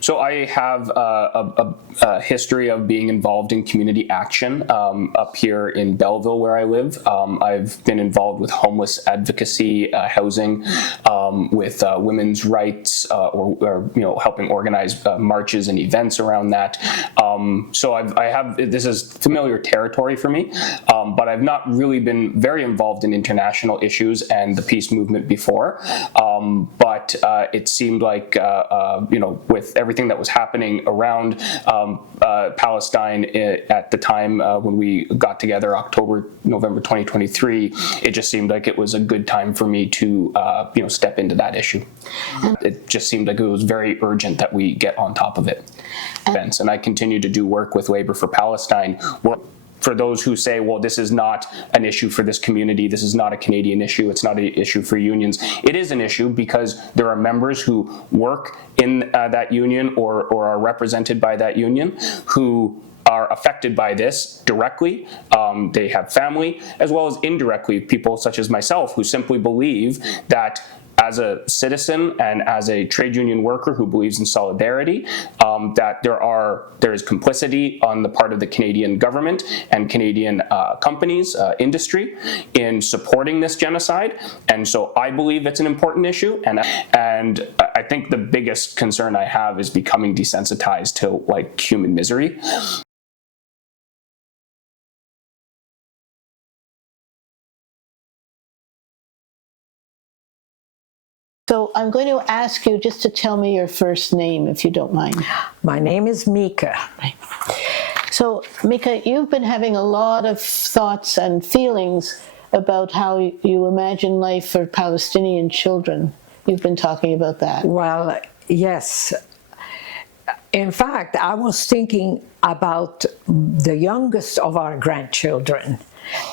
So I have a history of being involved in community action up here in Belleville, where I live. I've been involved with homeless advocacy, housing, with women's rights, or helping organize marches and events around that. So I have this is familiar territory for me, but I've not really been very involved in international issues and the peace movement before. But it seemed like with everything that was happening around Palestine at the time when we got together, November 2023, it just seemed like it was a good time for me to step into that issue. It just seemed like it was very urgent that we get on top of it. And I continue to do work with Labor for Palestine. For those who say, well, this is not an issue for this community, this is not a Canadian issue, it's not an issue for unions. It is an issue because there are members who work in that union or are represented by that union who are affected by this directly. They have family, as well as indirectly, people such as myself who simply believe that as a citizen and as a trade union worker who believes in solidarity, that there is complicity on the part of the Canadian government and Canadian companies, industry, in supporting this genocide. And so I believe it's an important issue. And I think the biggest concern I have is becoming desensitized to human misery. So I'm going to ask you just to tell me your first name, if you don't mind. My name is Mika. Right. So, Mika, you've been having a lot of thoughts and feelings about how you imagine life for Palestinian children. You've been talking about that. Well, yes. In fact, I was thinking about the youngest of our grandchildren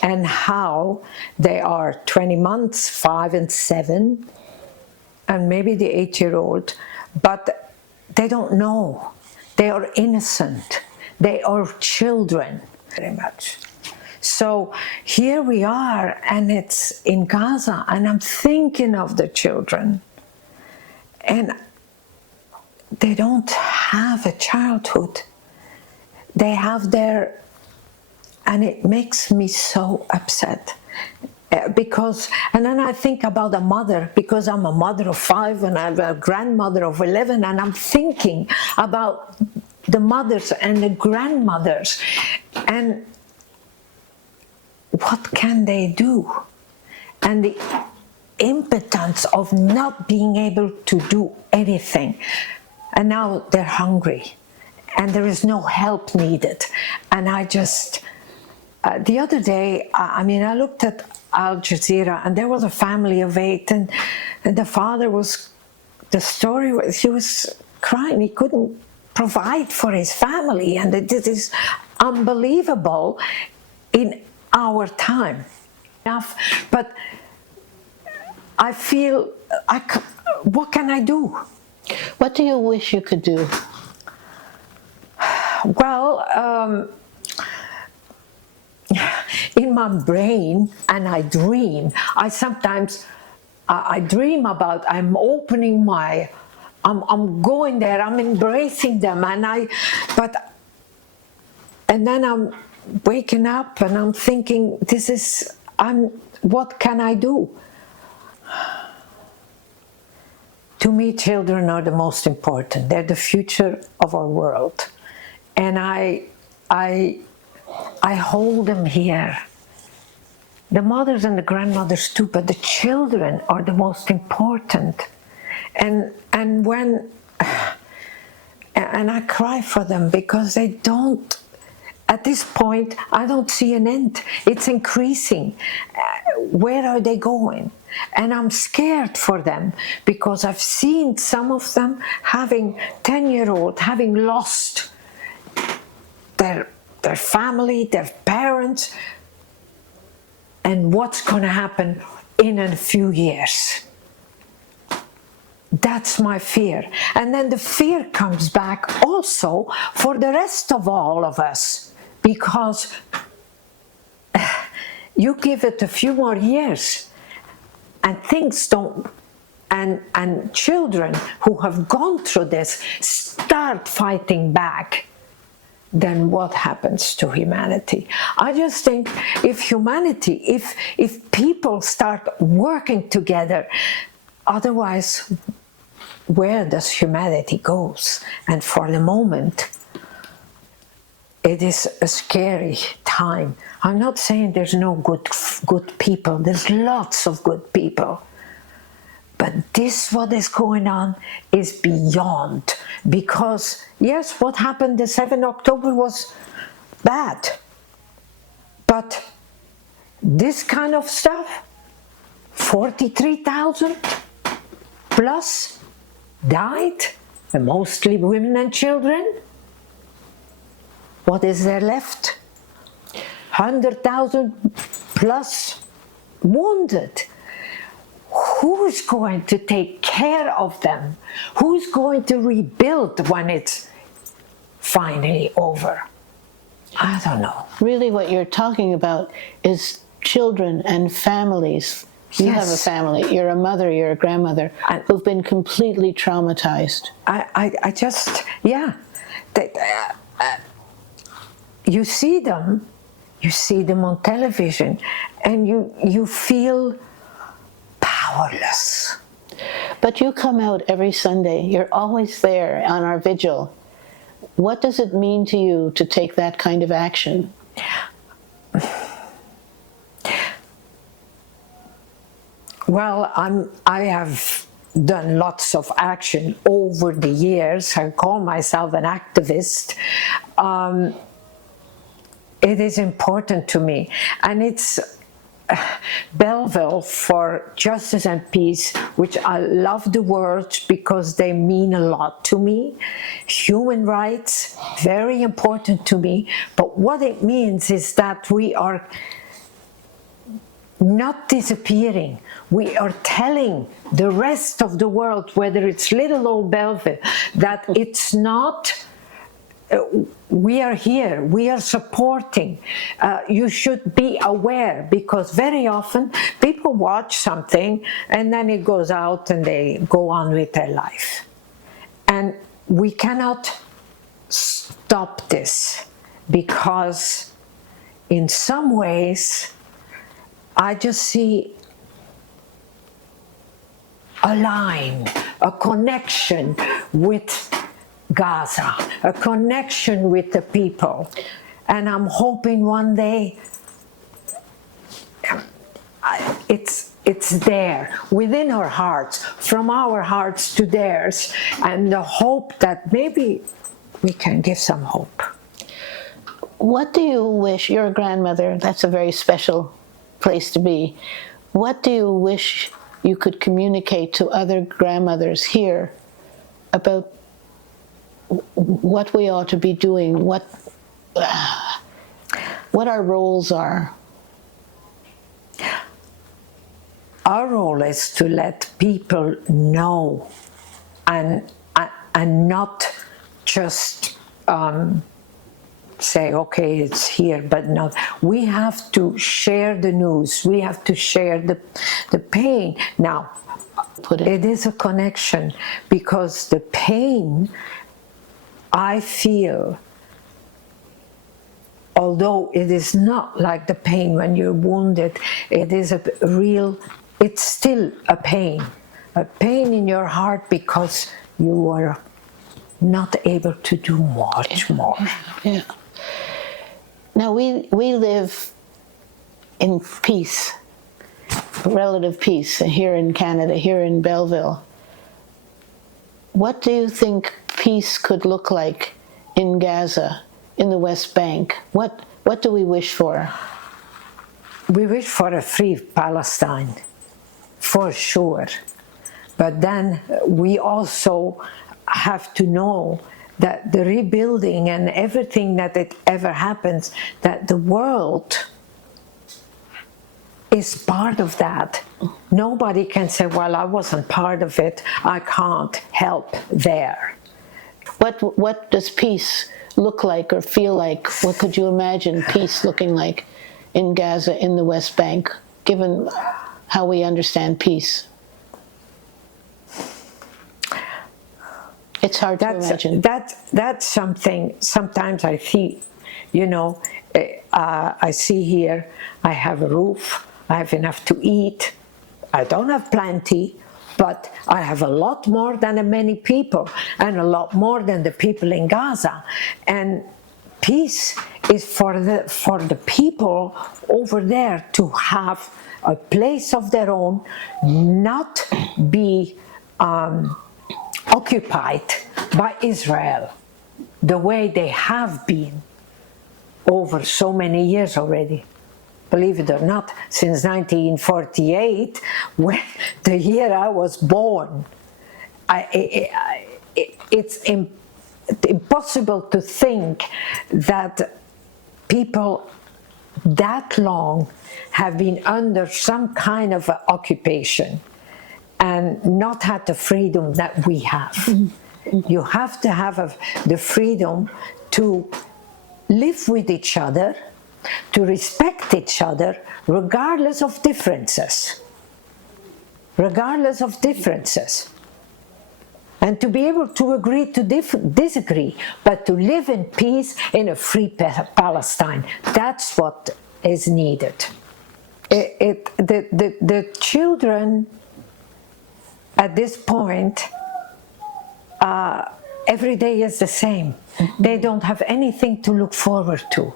and how they are 20 months, 5 and 7, and maybe the 8-year-old, but they don't know. They are innocent. They are children, very much. So here we are, and it's in Gaza, and I'm thinking of the children. And they don't have a childhood. They have their, and it makes me so upset. And then I think about a mother, because I'm a mother of 5 and I'm a grandmother of 11, and I'm thinking about the mothers and the grandmothers, and what can they do? And the impotence of not being able to do anything. And now they're hungry, and there is no help needed. And I just, the other day, I looked at Al Jazeera, and there was a family of 8, and the father was, the story was, he was crying. He couldn't provide for his family, and it is unbelievable in our time. But I feel, what can I do? What do you wish you could do? Well, in my brain, and I dream, I sometimes dream about, I'm opening my, I'm going there, I'm embracing them, and then I'm waking up and I'm thinking, what can I do? To me, children are the most important. They're the future of our world. And I hold them here. The mothers and the grandmothers too, but the children are the most important. And I cry for them, because they don't, at this point, I don't see an end. It's increasing. Where are they going? And I'm scared for them, because I've seen some of them having 10-year-old, having lost their family, their parents, and what's going to happen in a few years. That's my fear. And then the fear comes back also for the rest of all of us, because you give it a few more years and things don't and children who have gone through this start fighting back, then what happens to humanity? I just think if humanity, if people start working together, otherwise, where does humanity goes? And for the moment, it is a scary time. I'm not saying there's no good people. There's lots of good people. But this, what is going on, is beyond. Because, yes, what happened the 7th October was bad. But this kind of stuff, 43,000 plus died, and mostly women and children. What is there left? 100,000 plus wounded. Who's going to take care of them? Who's going to rebuild when it's finally over? I don't know. Really what you're talking about is children and families. You have a family, you're a mother, you're a grandmother, who've been completely traumatized. I just, yeah. You see them on television, and you feel powerless. But you come out every Sunday, you're always there on our vigil. What does it mean to you to take that kind of action? Well, I have done lots of action over the years. I call myself an activist. It is important to me, and it's Belleville for Justice and Peace, which I love the words because they mean a lot to me. Human rights, very important to me, but what it means is that we are not disappearing. We are telling the rest of the world, whether it's little old Belleville, that it's not, we are here, we are supporting. You should be aware, because very often people watch something and then it goes out and they go on with their life. And we cannot stop this, because in some ways I just see a line, a connection with Gaza, a connection with the people. And I'm hoping one day it's there, within our hearts, from our hearts to theirs, and the hope that maybe we can give some hope. What do you wish, you're a grandmother, that's a very special place to be. What do you wish you could communicate to other grandmothers here about what we ought to be doing, what our roles are? Our role is to let people know, and not just say, okay, it's here, but no. We have to share the news. We have to share the pain. Now, it is a connection, because the pain I feel, although it is not like the pain when you're wounded, it is a real, it's still a pain in your heart, because you are not able to do much more. Yeah. Now we live in peace, relative peace, here in Canada, here in Belleville. What do you think peace could look like in Gaza, in the West Bank? What do we wish for? We wish for a free Palestine, for sure. But then we also have to know that the rebuilding and everything that it ever happens, that the world is part of that. Nobody can say, well, I wasn't part of it, I can't help there. What does peace look like or feel like? What could you imagine peace looking like in Gaza, in the West Bank, given how we understand peace? It's hard to imagine. That's something, sometimes I see, you know, I see here, I have a roof, I have enough to eat. I don't have plenty, but I have a lot more than many people, and a lot more than the people in Gaza. And peace is for the people over there to have a place of their own, not be occupied by Israel the way they have been over so many years already. Believe it or not, since 1948, when the year I was born, it's impossible to think that people that long have been under some kind of occupation and not had the freedom that we have. You have to have the freedom to live with each other, to respect each other, regardless of differences. Regardless of differences. And to be able to agree to disagree, but to live in peace in a free Palestine. That's what is needed. The children at this point, every day is the same. They don't have anything to look forward to.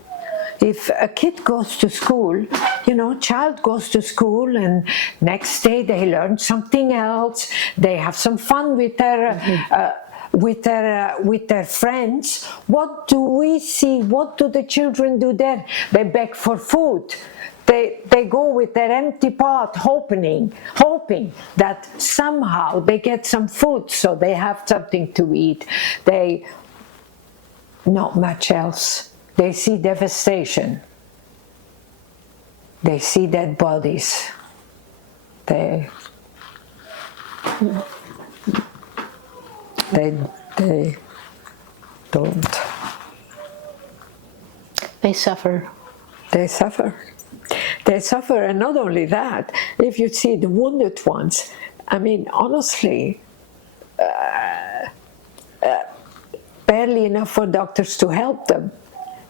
If a kid goes to school, you know, child goes to school and next day they learn something else, they have some fun with their friends. What do we see? What do the children do there? They beg for food. They go with their empty pot, hoping that somehow they get some food so they have something to eat. Not much else. They see devastation. They see dead bodies. They don't. They suffer. They suffer. They suffer, and not only that, if you see the wounded ones, I mean, honestly, barely enough for doctors to help them.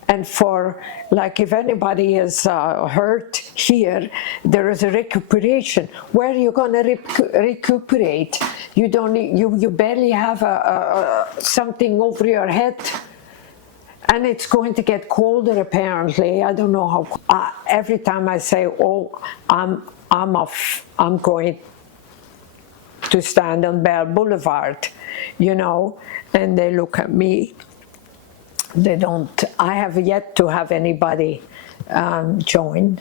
And for, like, if anybody is hurt here, there is a recuperation. Where are you going to recuperate? You don't. You barely have something over your head, and it's going to get colder. Apparently, I don't know how. Every time I say, "Oh, I'm off. I'm going to stand on Bell Boulevard," you know, and they look at me. They don't. I have yet to have anybody join.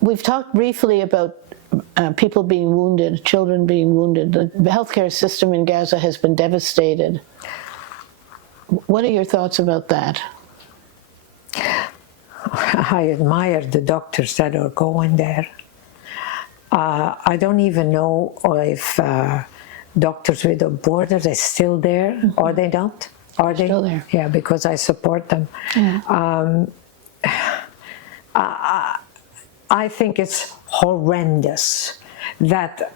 We've talked briefly about people being wounded, children being wounded. The healthcare system in Gaza has been devastated. What are your thoughts about that? I admire the doctors that are going there. I don't even know if Doctors Without Borders is still there, or they don't? Are they? Still there. Yeah, because I support them. Yeah. I think it's horrendous that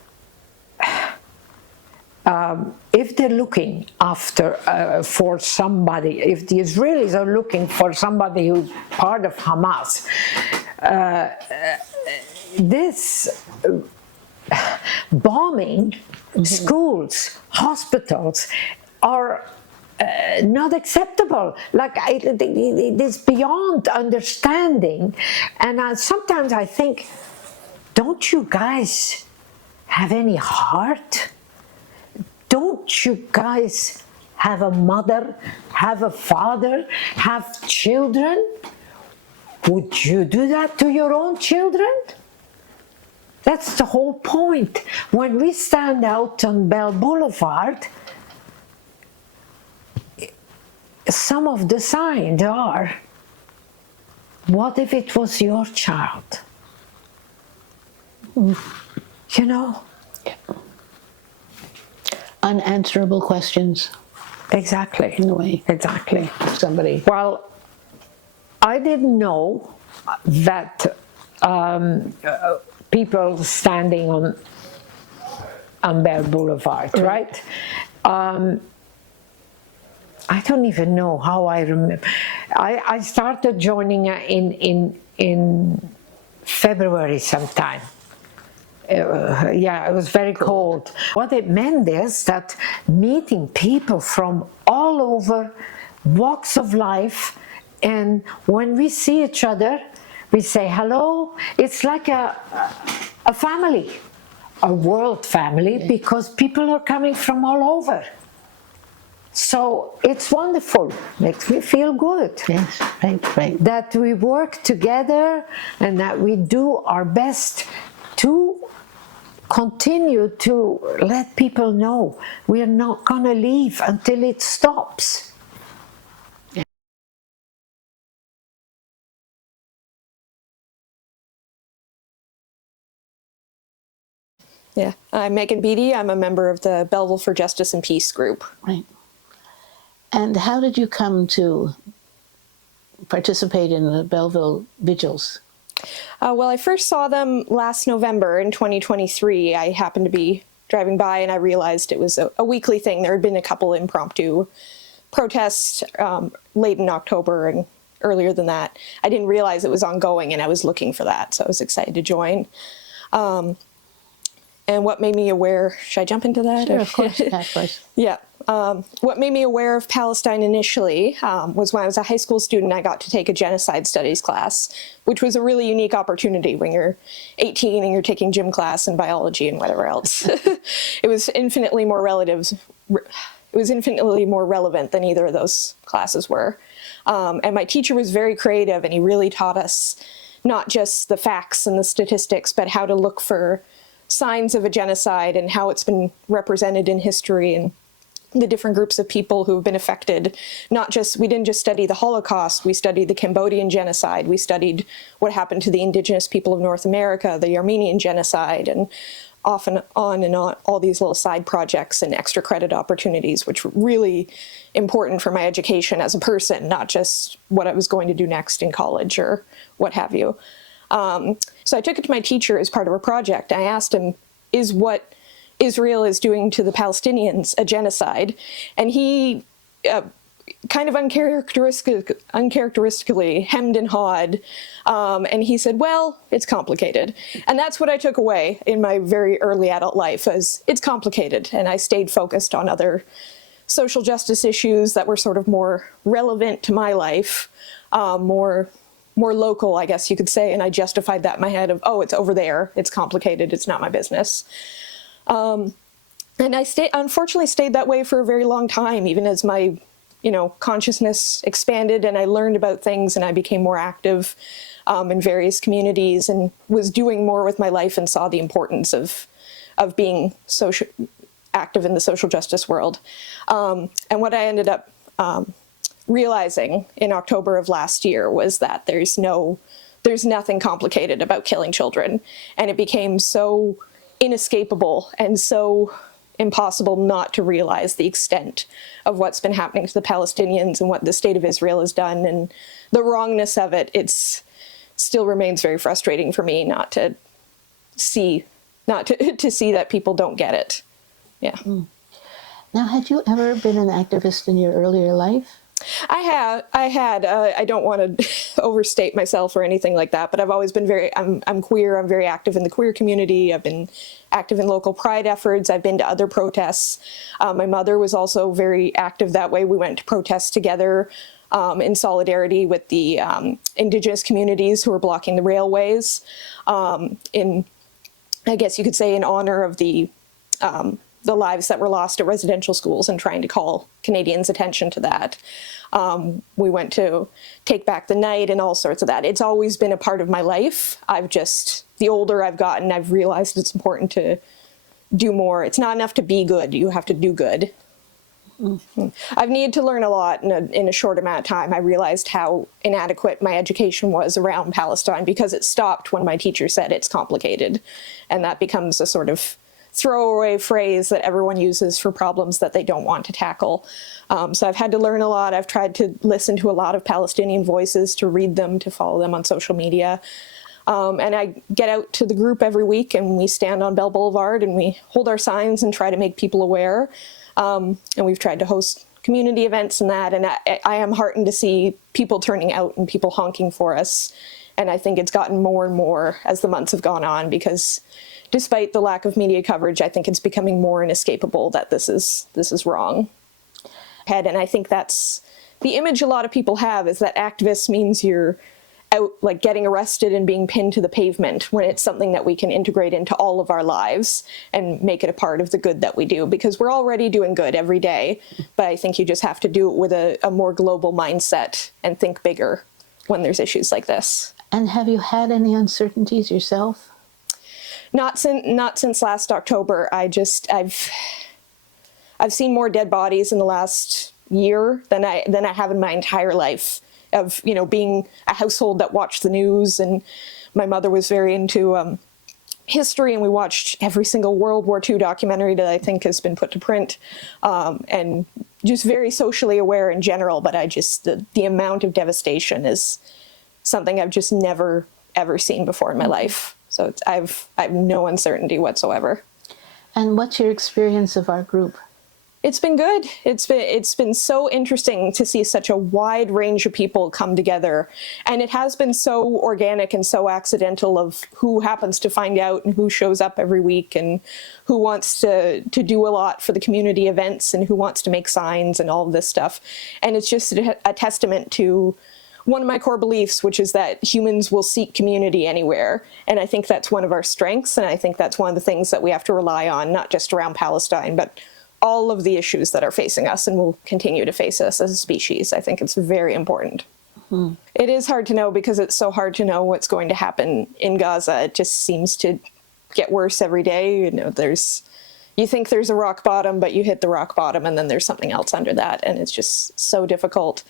if they're looking after for somebody, if the Israelis are looking for somebody who's part of Hamas, this bombing schools, hospitals are not acceptable. Like, it is beyond understanding. And sometimes I think, don't you guys have any heart? Don't you guys have a mother, have a father, have children? Would you do that to your own children? That's the whole point. When we stand out on Bell Boulevard, some of the signs are, what if it was your child? You know? Unanswerable questions. Exactly. In a way. Exactly. Somebody. Well, I didn't know that people standing Humbert Boulevard, right? I don't even know how I remember. I started joining in February sometime. Yeah, it was very cold. What it meant is that meeting people from all over walks of life, and when we see each other, we say hello. It's like a family, a world family, because people are coming from all over. So it's wonderful, makes me feel good. Yes, right. That we work together and that we do our best to continue to let people know we're not going to leave until it stops. Yeah, I'm Megan Beattie. I'm a member of the Belleville for Justice and Peace group. Right. And how did you come to participate in the Belleville vigils? Well, I first saw them last November in 2023. I happened to be driving by and I realized it was a weekly thing. There had been a couple impromptu protests late in October and earlier than that. I didn't realize it was ongoing and I was looking for that, so I was excited to join. And what made me aware, should I jump into that? Sure, of course, of course. Yeah. What made me aware of Palestine initially was when I was a high school student, I got to take a genocide studies class, which was a really unique opportunity when you're 18 and you're taking gym class and biology and whatever else. It was infinitely more relevant than either of those classes were. And my teacher was very creative, and he really taught us not just the facts and the statistics, but how to look for signs of a genocide and how it's been represented in history and the different groups of people who have been affected. We didn't just study the Holocaust, we studied the Cambodian genocide, we studied what happened to the indigenous people of North America, the Armenian genocide, and off and on all these little side projects and extra credit opportunities, which were really important for my education as a person, not just what I was going to do next in college or what have you. So I took it to my teacher as part of a project. I asked him, is what Israel is doing to the Palestinians a genocide? And he kind of uncharacteristically hemmed and hawed, and he said, well, it's complicated. And that's what I took away in my very early adult life, as it's complicated. And I stayed focused on other social justice issues that were sort of more relevant to my life, more local, I guess you could say, and I justified that in my head of, oh, it's over there, it's complicated, it's not my business. And I unfortunately stayed that way for a very long time, even as my, consciousness expanded and I learned about things and I became more active in various communities and was doing more with my life and saw the importance of being active in the social justice world. And what I ended up realizing in October of last year was that there's nothing complicated about killing children. And it became so inescapable and so impossible not to realize the extent of what's been happening to the Palestinians and what the state of Israel has done and the wrongness of it. It's still remains very frustrating for me not to see that people don't get it. Yeah. Now, had you ever been an activist in your earlier life? I had. I don't want to overstate myself or anything like that, but I've always been I'm queer. I'm very active in the queer community. I've been active in local pride efforts. I've been to other protests. My mother was also very active that way. We went to protests together in solidarity with the indigenous communities who were blocking the railways. I guess you could say, in honor of the lives that were lost at residential schools and trying to call Canadians' attention to that. We went to Take Back the Night and all sorts of that. It's always been a part of my life. The older I've gotten, I've realized it's important to do more. It's not enough to be good. You have to do good. Mm-hmm. I've needed to learn a lot in a short amount of time. I realized how inadequate my education was around Palestine because it stopped when my teacher said it's complicated. And that becomes a sort of throwaway phrase that everyone uses for problems that they don't want to tackle. So I've had to learn a lot. I've tried to listen to a lot of Palestinian voices, to read them, to follow them on social media. And I get out to the group every week, and we stand on Bell Boulevard and we hold our signs and try to make people aware. And we've tried to host community events and that, and I am heartened to see people turning out and people honking for us. And I think it's gotten more and more as the months have gone on, because despite the lack of media coverage, I think it's becoming more inescapable that this is wrong. And I think that's the image a lot of people have, is that activist means you're out like getting arrested and being pinned to the pavement, when it's something that we can integrate into all of our lives and make it a part of the good that we do, because we're already doing good every day. But I think you just have to do it with a more global mindset and think bigger when there's issues like this. And have you had any uncertainties yourself? Not since last October. I've seen more dead bodies in the last year than I have in my entire life, of, you know, being a household that watched the news. And my mother was very into history, and we watched every single World War II documentary that I think has been put to print, and just very socially aware in general. But the amount of devastation is something I've just never, ever seen before in my life. So I've no uncertainty whatsoever. And what's your experience of our group? It's been good. It's been so interesting to see such a wide range of people come together. And it has been so organic and so accidental, of who happens to find out and who shows up every week and who wants to do a lot for the community events and who wants to make signs and all of this stuff. And it's just a testament to one of my core beliefs, which is that humans will seek community anywhere. And I think that's one of our strengths. And I think that's one of the things that we have to rely on, not just around Palestine, but all of the issues that are facing us and will continue to face us as a species. I think it's very important. Mm-hmm. It is hard to know, because it's so hard to know what's going to happen in Gaza. It just seems to get worse every day. You know, you think there's a rock bottom, but you hit the rock bottom and then there's something else under that. And it's just so difficult.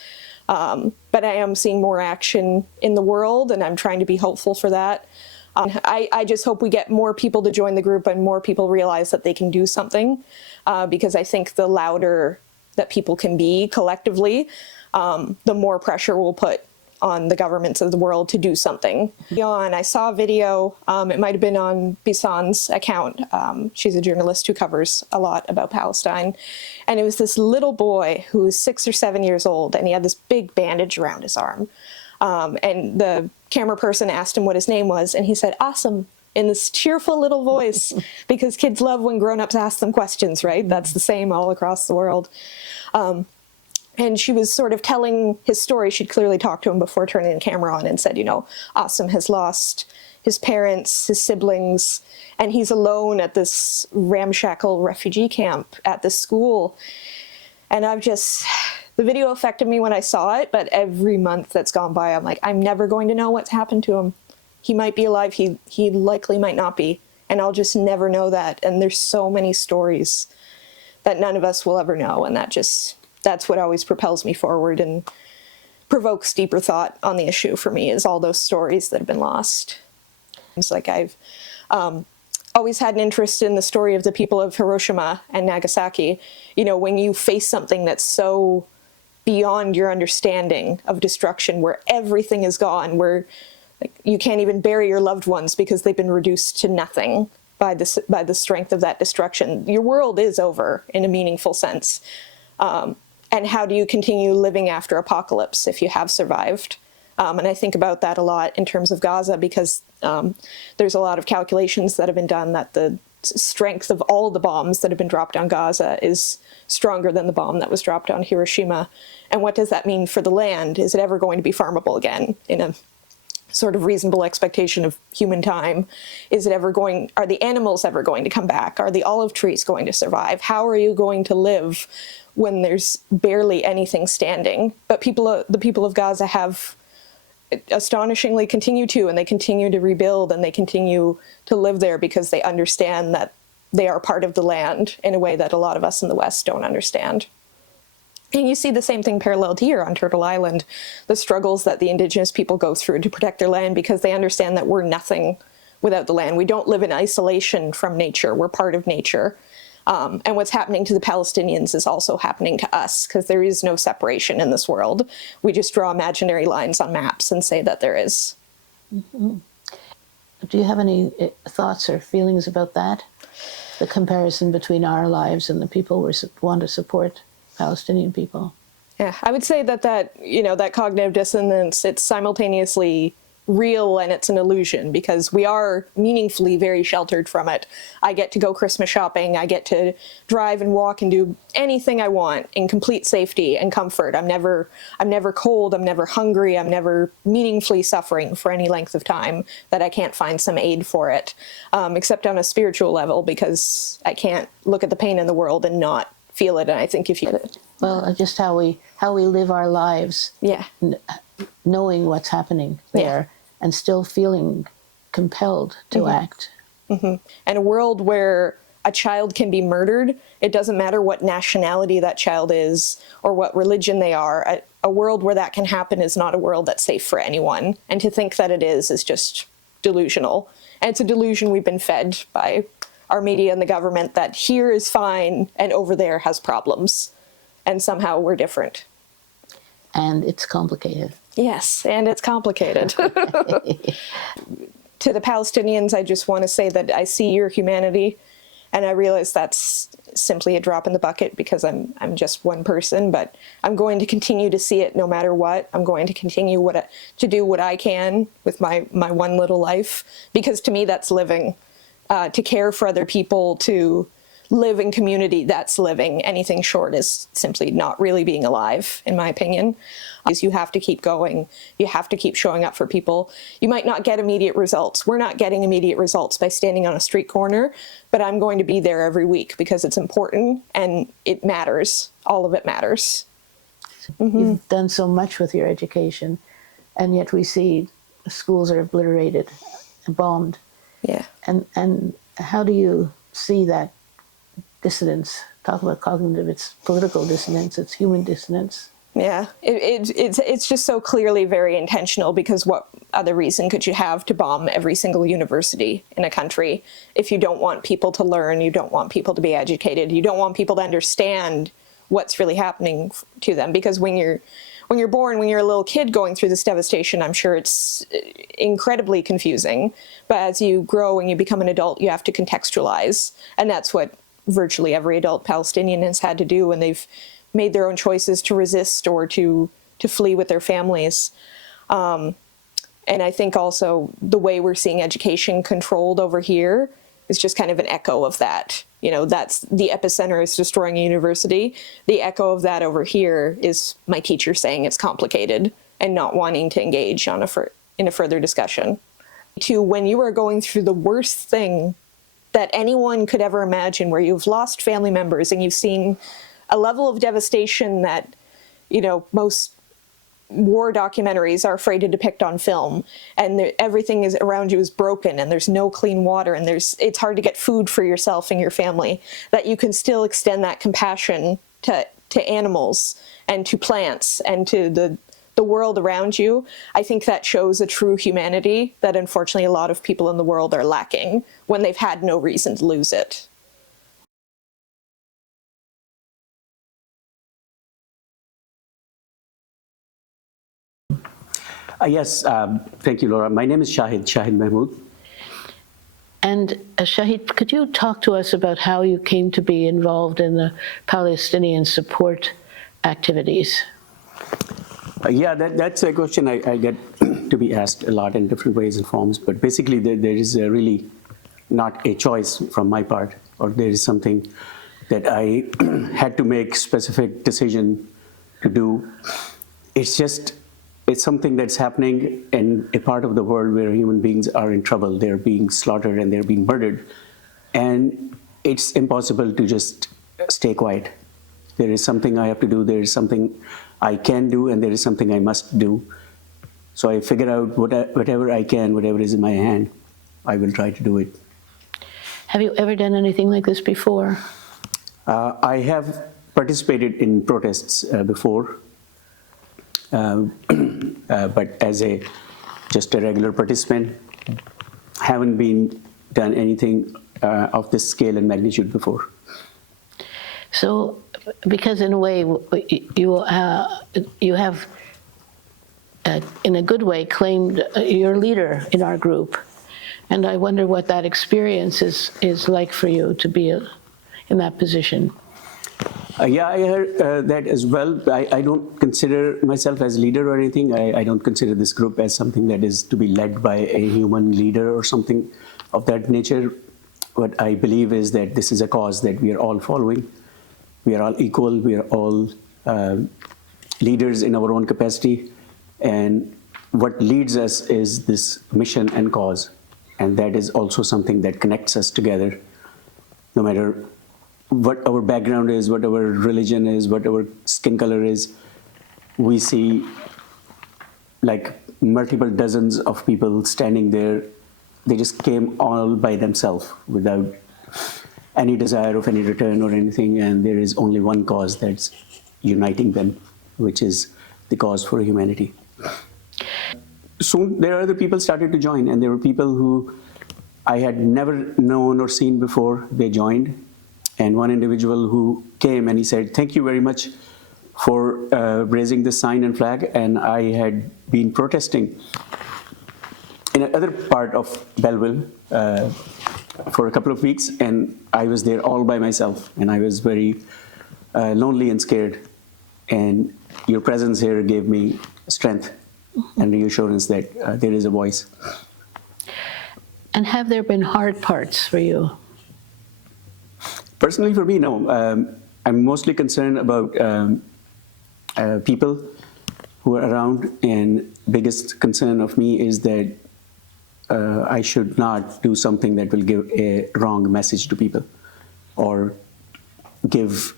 But I am seeing more action in the world, and I'm trying to be hopeful for that. I just hope we get more people to join the group and more people realize that they can do something, because I think the louder that people can be collectively, the more pressure we'll put on the governments of the world to do something. And I saw a video, it might have been on Bissan's account. She's a journalist who covers a lot about Palestine. And it was this little boy who was 6 or 7 years old, and he had this big bandage around his arm. And the camera person asked him what his name was, and he said, "Awesome," in this cheerful little voice, because kids love when grown-ups ask them questions, right? That's the same all across the world. And she was sort of telling his story. She'd clearly talked to him before turning the camera on and said, you know, Awesome has lost his parents, his siblings, and he's alone at this ramshackle refugee camp at this school. And the video affected me when I saw it, but every month that's gone by, I'm like, I'm never going to know what's happened to him. He might be alive, he likely might not be, and I'll just never know that. And there's so many stories that none of us will ever know, and that's what always propels me forward and provokes deeper thought on the issue for me, is all those stories that have been lost. It's like I've always had an interest in the story of the people of Hiroshima and Nagasaki. You know, when you face something that's so beyond your understanding of destruction, where everything is gone, where you can't even bury your loved ones because they've been reduced to nothing by the strength of that destruction. Your world is over in a meaningful sense. And how do you continue living after apocalypse if you have survived? And I think about that a lot in terms of Gaza, because there's a lot of calculations that have been done that the strength of all the bombs that have been dropped on Gaza is stronger than the bomb that was dropped on Hiroshima. And what does that mean for the land? Is it ever going to be farmable again in a sort of reasonable expectation of human time? Are the animals ever going to come back? Are the olive trees going to survive? How are you going to live when there's barely anything standing? But the people of Gaza have astonishingly continue to, and they continue to rebuild, and they continue to live there because they understand that they are part of the land in a way that a lot of us in the West don't understand. And you see the same thing paralleled here on Turtle Island, the struggles that the Indigenous people go through to protect their land, because they understand that we're nothing without the land. We don't live in isolation from nature. We're part of nature. And what's happening to the Palestinians is also happening to us, because there is no separation in this world. We just draw imaginary lines on maps and say that there is. Mm-hmm. do you have any thoughts or feelings about that? The comparison between our lives and the people who want to support Palestinian people? Yeah, I would say that that cognitive dissonance, it's simultaneously real and it's an illusion because we are meaningfully very sheltered from it. I get to go Christmas shopping. I get to drive and walk and do anything I want in complete safety and comfort. I'm never cold. I'm never hungry. I'm never meaningfully suffering for any length of time that I can't find some aid for it, except on a spiritual level because I can't look at the pain in the world and not feel it. And I think if you get it. Well, just how we live our lives, Yeah. Knowing what's happening there, and still feeling compelled to act. And a world where a child can be murdered, it doesn't matter what nationality that child is or what religion they are. A world where that can happen is not a world that's safe for anyone. And to think that it is just delusional. And it's a delusion we've been fed by our media and the government that here is fine and over there has problems. And somehow we're different. And it's complicated. Yes, and it's complicated. To the Palestinians, I just want to say that I see your humanity, and I realize that's simply a drop in the bucket because I'm just one person, but I'm going to continue to see it no matter what. I'm going to continue to do what I can with my one little life, because to me that's living. To care for other people, to live in community, that's living. Anything short is simply not really being alive, in my opinion. Is you have to keep going. You have to keep showing up for people. You might not get immediate results. We're not getting immediate results by standing on a street corner, but I'm going to be there every week because it's important and it matters. All of it matters. You've done so much with your education, and yet we see schools are obliterated and bombed. Yeah. And how do you see that dissonance? Talk about cognitive, it's political dissonance, it's human dissonance. Yeah, it's just so clearly very intentional, because what other reason could you have to bomb every single university in a country if you don't want people to learn, you don't want people to be educated, you don't want people to understand what's really happening to them? Because when you're born, when you're a little kid going through this devastation, I'm sure it's incredibly confusing. But as you grow and you become an adult, you have to contextualize. And that's what virtually every adult Palestinian has had to do when they've made their own choices to resist or to flee with their families. And I think also the way we're seeing education controlled over here is just kind of an echo of that. You know, that's the epicenter is destroying a university. The echo of that over here is my teacher saying it's complicated and not wanting to engage in a further discussion. To when you are going through the worst thing that anyone could ever imagine, where you've lost family members and you've seen a level of devastation that, you know, most war documentaries are afraid to depict on film, and everything is around you is broken and there's no clean water and it's hard to get food for yourself and your family, that you can still extend that compassion to animals and to plants and to the world around you. I think that shows a true humanity that unfortunately a lot of people in the world are lacking when they've had no reason to lose it. Yes, thank you, Laura. My name is Shahid Mahmood. And Shahid, could you talk to us about how you came to be involved in the Palestinian support activities? Yeah, that's a question I get to be asked a lot in different ways and forms, but basically there is really not a choice from my part, or there is something that I had to make specific decision to do. It's something that's happening in a part of the world where human beings are in trouble. They're being slaughtered and they're being murdered. And it's impossible to just stay quiet. There is something I have to do. There is something I can do, and there is something I must do. So I figure out whatever I can, whatever is in my hand, I will try to do it. Have you ever done anything like this before? I have participated in protests before. But as just a regular participant, haven't done anything of this scale and magnitude before. So, because in a way you have, in a good way, claimed you're leader in our group, And I wonder what that experience is like for you to be in that position. Yeah, I heard that as well. I don't consider myself as leader or anything. I don't consider this group as something that is to be led by a human leader or something of that nature. What I believe is that this is a cause that we are all following. We are all equal. We are all leaders in our own capacity. And what leads us is this mission and cause. And that is also something that connects us together, no matter what our background is, what our religion is, what our skin color is. We see like multiple dozens of people standing there. They just came all by themselves without any desire of any return or anything, and there is only one cause that's uniting them, which is the cause for humanity. Soon there are other people started to join, and there were people who I had never known or seen before. They joined. And one individual who came and he said, "Thank you very much for raising this sign and flag." And I had been protesting in another part of Belleville for a couple of weeks, and I was there all by myself, and I was very lonely and scared. And your presence here gave me strength and reassurance that there is a voice. And have there been hard parts for you? Personally, for me, no. I'm mostly concerned about people who are around, and biggest concern of me is that I should not do something that will give a wrong message to people or give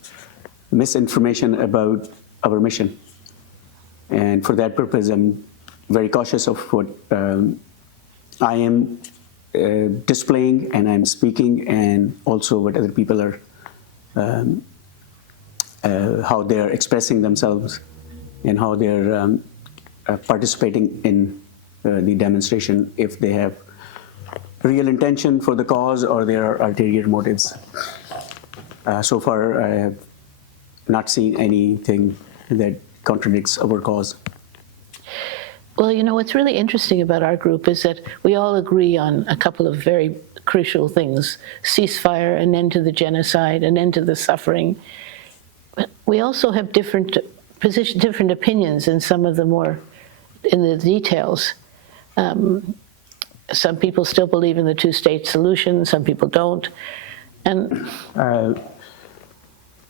misinformation about our mission. And for that purpose, I'm very cautious of what I am displaying and I'm speaking, and also what other people are, how they're expressing themselves and how they're participating in the demonstration, if they have real intention for the cause or there are ulterior motives. So far, I have not seen anything that contradicts our cause. Well, you know, what's really interesting about our group is that we all agree on a couple of very crucial things: ceasefire, an end to the genocide, an end to the suffering. But we also have different opinions in some of the more, in the details. Some people still believe in the two-state solution, some people don't. And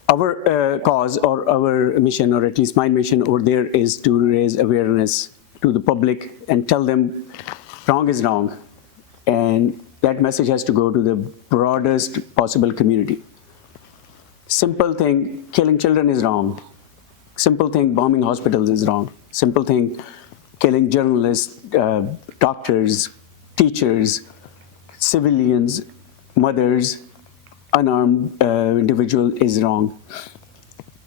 our cause or our mission, or at least my mission over there, is to raise awareness to the public and tell them wrong is wrong. And that message has to go to the broadest possible community. Simple thing, killing children is wrong. Simple thing, bombing hospitals is wrong. Simple thing, killing journalists, doctors, teachers, civilians, mothers, unarmed individual is wrong.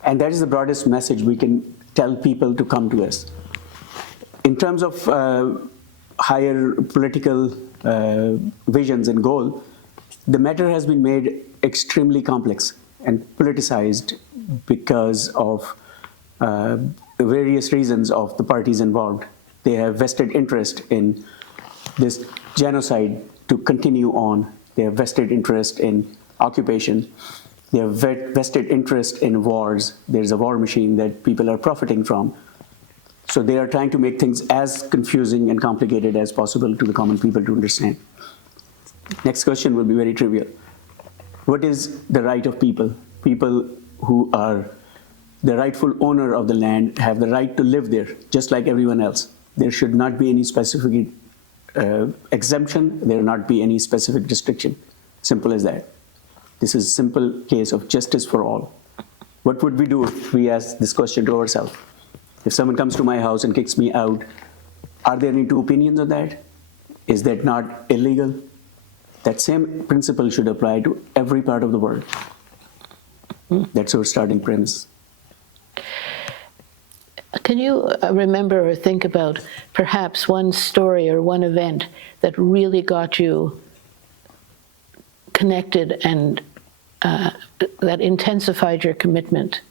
And that is the broadest message we can tell people to come to us. In terms of higher political visions and goal, the matter has been made extremely complex and politicized because of various reasons of the parties involved. They have vested interest in this genocide to continue on. They have vested interest in occupation. They have vested interest in wars. There's a war machine that people are profiting from. So they are trying to make things as confusing and complicated as possible to the common people to understand. Next question will be very trivial. What is the right of people? People who are the rightful owner of the land have the right to live there, just like everyone else. There should not be any specific exemption. There not be any specific restriction. Simple as that. This is a simple case of justice for all. What would we do if we ask this question to ourselves? If someone comes to my house and kicks me out, are there any two opinions on that? Is that not illegal? That same principle should apply to every part of the world. That's our starting premise. can you remember or think about perhaps one story or one event that really got you connected and that intensified your commitment?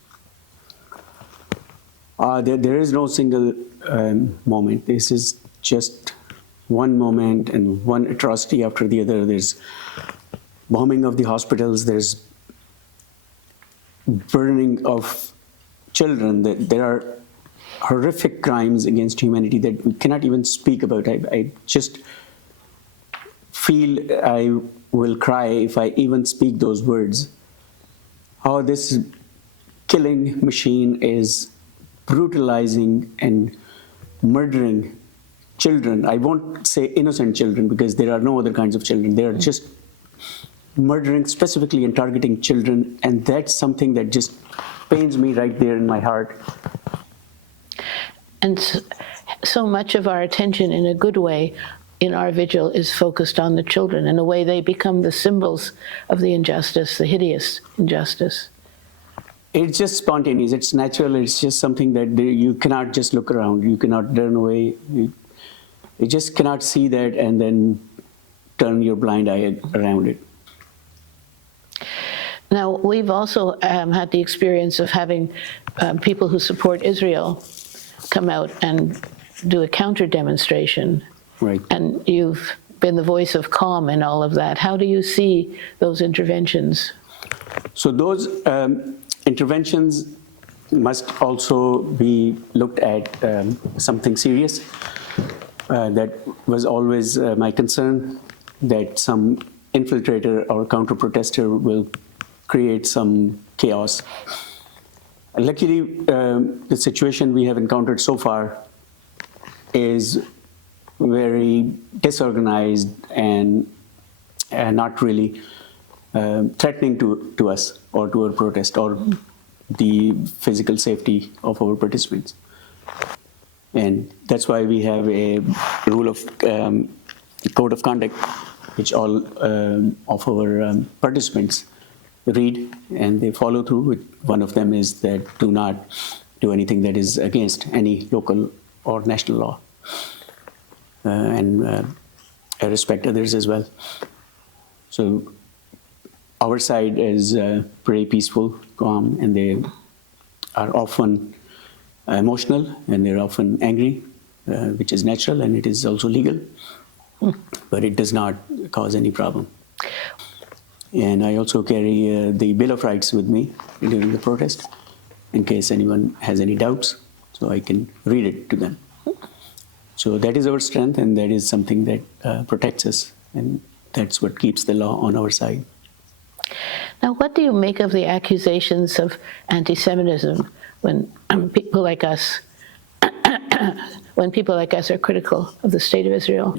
There is no single moment. This is just one moment and one atrocity after the other. There's bombing of the hospitals, there's burning of children. There are horrific crimes against humanity that we cannot even speak about. I just feel I will cry if I even speak those words. How this killing machine is brutalizing and murdering children. I won't say innocent children because there are no other kinds of children. They are just murdering specifically and targeting children, and that's something that just pains me right there in my heart. And so much of our attention, in a good way, in our vigil is focused on the children. In a way, they become the symbols of the injustice, the hideous injustice. It's just spontaneous, it's natural, it's just something that you cannot just look around, you cannot turn away. You just cannot see that and then turn your blind eye around it. Now, we've also had the experience of having people who support Israel come out and do a counter demonstration. Right. And you've been the voice of calm in all of that. How do you see those interventions? So those interventions must also be looked at something serious. That was always my concern, that some infiltrator or counter-protester will create some chaos. Luckily, the situation we have encountered so far is very disorganized and not really threatening to us or to our protest or the physical safety of our participants. And that's why we have a rule of code of conduct, which all of our participants read and they follow through. One of them is that do not do anything that is against any local or national law, and respect others as well. So our side is pretty peaceful, calm, and they are often emotional and they're often angry, which is natural and it is also legal, but it does not cause any problem. And I also carry the Bill of Rights with me during the protest in case anyone has any doubts, so I can read it to them. So that is our strength, and that is something that protects us, and that's what keeps the law on our side. Now, what do you make of the accusations of anti-Semitism when people like us are critical of the state of Israel?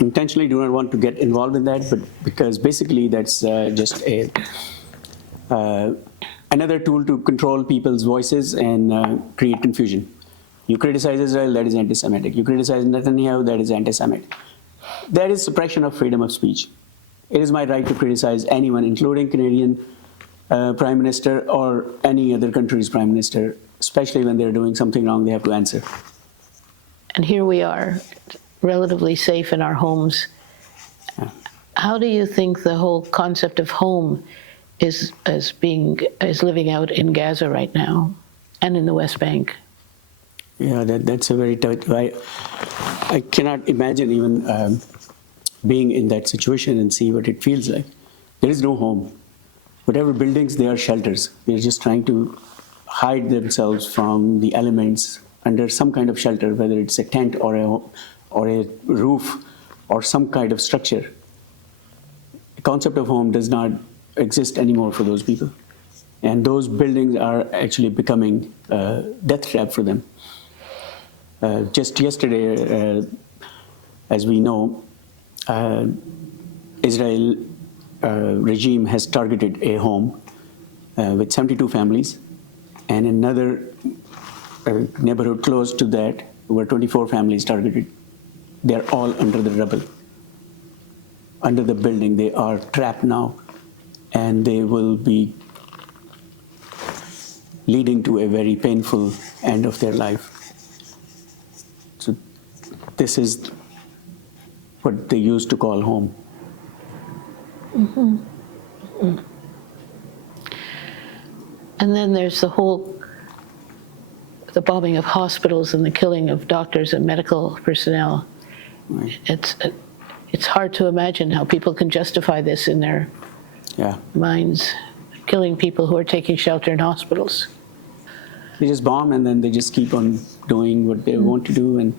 Intentionally do not want to get involved in that, but because basically that's just another tool to control people's voices and create confusion. You criticize Israel, that is anti-Semitic. You criticize Netanyahu, that is anti-Semitic. That is suppression of freedom of speech. It is my right to criticize anyone, including Canadian Prime Minister or any other country's Prime Minister, especially when they're doing something wrong, they have to answer. And here we are, relatively safe in our homes. Yeah. How do you think the whole concept of home is living out in Gaza right now and in the West Bank? Yeah, that's a very tough. I cannot imagine even being in that situation and see what it feels like. There is no home. Whatever buildings, they are shelters. They're just trying to hide themselves from the elements under some kind of shelter, whether it's a tent or a roof or some kind of structure. The concept of home does not exist anymore for those people. And those buildings are actually becoming a death trap for them. Just yesterday, as we know, Israel regime has targeted a home with 72 families, and another neighborhood close to that were 24 families targeted. They're all under the rubble, under the building. They are trapped now, and they will be leading to a very painful end of their life. So this is what they used to call home. Mm-hmm. Mm-hmm. And then there's the bombing of hospitals and the killing of doctors and medical personnel. Right. It's hard to imagine how people can justify this in their Yeah. minds, killing people who are taking shelter in hospitals. They just bomb and then they just keep on doing what they want to do, and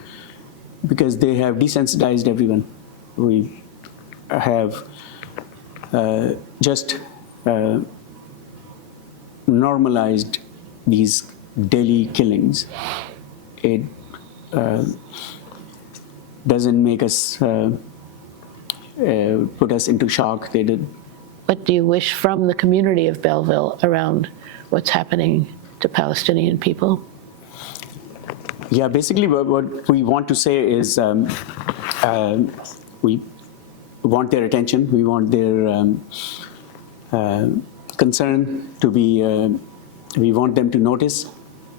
because they have desensitized everyone. We have just normalized these daily killings. It doesn't make us put us into shock. They did. What do you wish from the community of Belleville around what's happening to Palestinian people? Yeah, basically what we want to say is we want their attention. We want their concern to be, we want them to notice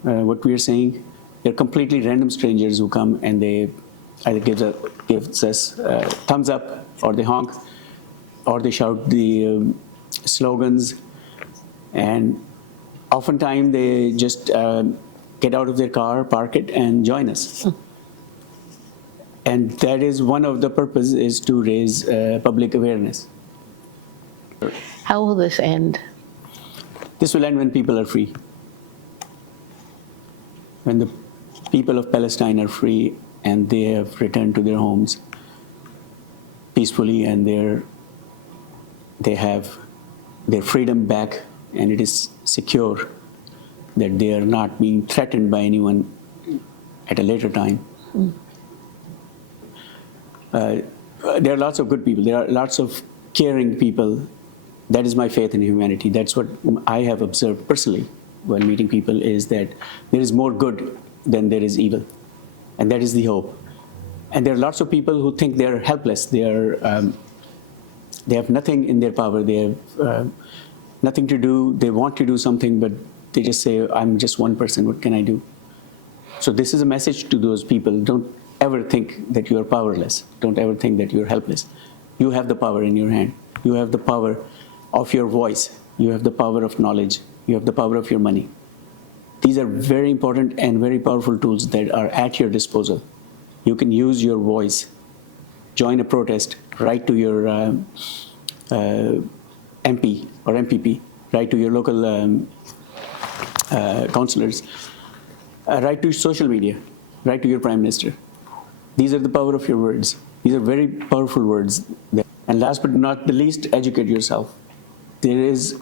what we are saying. They're completely random strangers who come and they either gives us thumbs up, or they honk, or they shout the slogans, and oftentimes they just get out of their car, park it, and join us. And that is one of the purposes, is to raise public awareness. How will this end? This will end when people are free. When the people of Palestine are free and they have returned to their homes peacefully, and they have their freedom back, and it is secure, that they are not being threatened by anyone at a later time. There are lots of good people. There are lots of caring people. That is my faith in humanity. That's what I have observed personally when meeting people, is that there is more good than there is evil. And that is the hope. And there are lots of people who think they're helpless. They have nothing in their power. They have nothing to do. They want to do something, but they just say, I'm just one person. What can I do? So this is a message to those people. Don't ever think that you are powerless. Don't ever think that you're helpless. You have the power in your hand. You have the power of your voice. You have the power of knowledge. You have the power of your money. These are very important and very powerful tools that are at your disposal. You can use your voice, join a protest, write to your MP or MPP, write to your local councillors, write to social media, write to your Prime Minister. These are the power of your words. These are very powerful words. And last but not the least, educate yourself. There is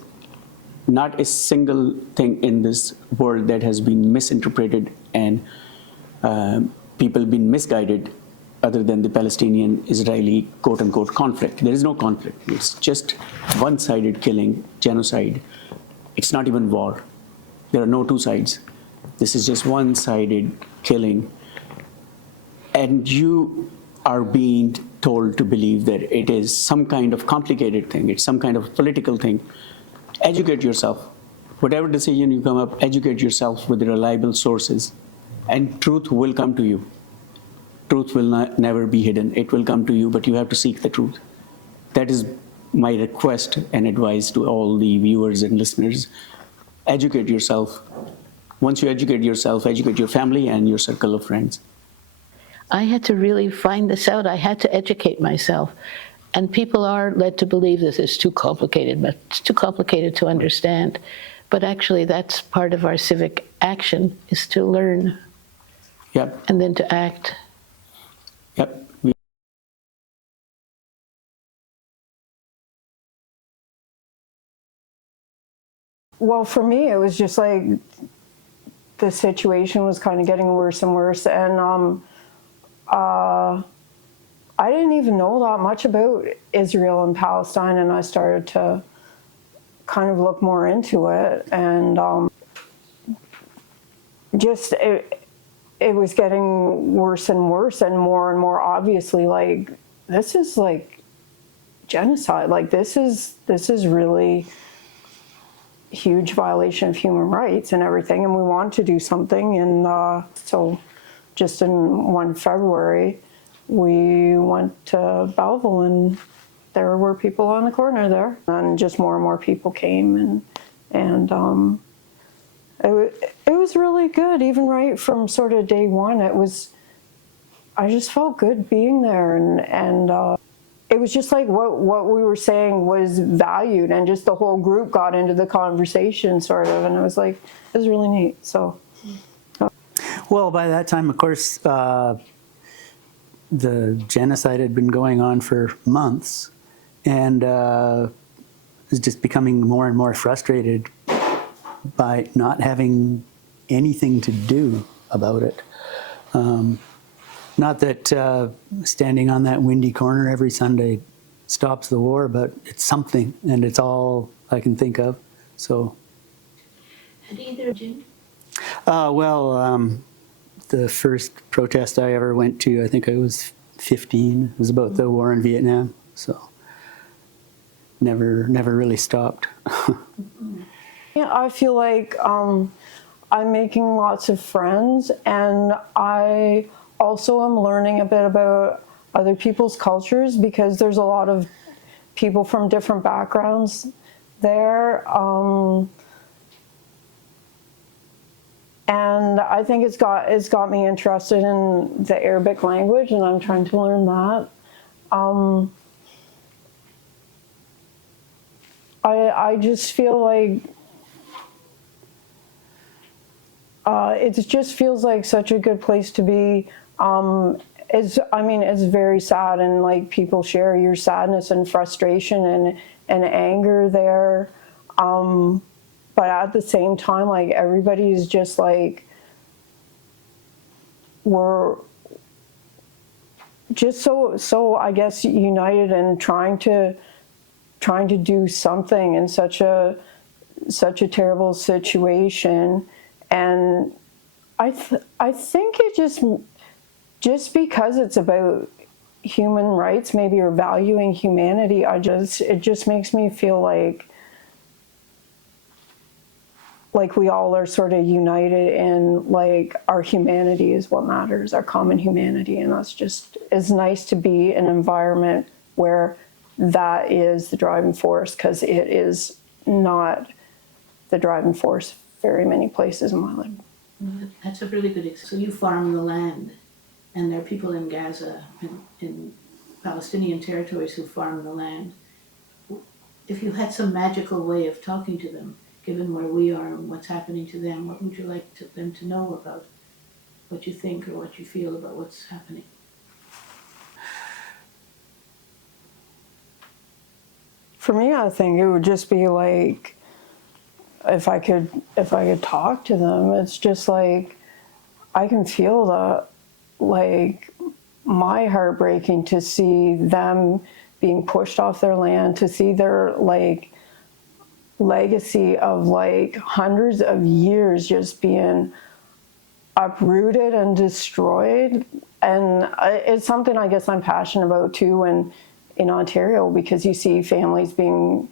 not a single thing in this world that has been misinterpreted and people been misguided other than the Palestinian-Israeli quote-unquote conflict. There is no conflict. It's just one-sided killing, genocide. It's not even war. There are no two sides. This is just one-sided killing. And you are being told to believe that it is some kind of complicated thing. It's some kind of political thing. Educate yourself. Whatever decision you come up, educate yourself with reliable sources, and truth will come to you. Truth will never be hidden. It will come to you, but you have to seek the truth. That is my request and advice to all the viewers and listeners. Educate yourself. Once you educate yourself, educate your family and your circle of friends. I had to really find this out. I had to educate myself. And people are led to believe this is too complicated, but it's too complicated to understand. But actually, that's part of our civic action, is to learn. Yep. And then to act. Yep. Well, for me, it was just like the situation was kind of getting worse and worse. And I didn't even know that much about Israel and Palestine, and I started to kind of look more into it. And just it was getting worse and worse, and more obviously, like, this is like genocide. Like, this is really huge violation of human rights and everything, and we want to do something. And so just in one February, we went to Belleville, and there were people on the corner there, and just more and more people came, and it was really good. Even right from sort of day one, it was, I just felt good being there, and it was just like what we were saying was valued, and just the whole group got into the conversation sort of, and it was like, it was really neat. So, Well, by that time, of course, the genocide had been going on for months, and was just becoming more and more frustrated by not having anything to do about it. Not that standing on that windy corner every Sunday stops the war, but it's something, and it's all I can think of. So. Had either Jim? The first protest I ever went to, I think I was 15. It was about the war in Vietnam. So never really stopped. yeah, I feel like I'm making lots of friends, and I also am learning a bit about other people's cultures, because there's a lot of people from different backgrounds there. And I think it's got me interested in the Arabic language, and I'm trying to learn that. I just feel like it just feels like such a good place to be. It's very sad, and like people share your sadness and frustration and anger there. But at the same time, like, everybody's just like, we're just so I guess united and trying to do something in such a terrible situation. And I think it just because it's about human rights, maybe, or valuing humanity, it just makes me feel like we all are sort of united in, like, our humanity is what matters, our common humanity. And it's nice to be in an environment where that is the driving force, because it is not the driving force very many places in my life. That's a really good example. So you farm the land, and there are people in Gaza and in Palestinian territories who farm the land. If you had some magical way of talking to them, given where we are and what's happening to them, what would you like them to know about what you think or what you feel about what's happening? For me, I think it would just be like, if I could talk to them, it's just like, I can feel that, like, my heart breaking to see them being pushed off their land, to see their, like, legacy of, like, hundreds of years just being uprooted and destroyed. And it's something I guess I'm passionate about too, in Ontario, because you see families being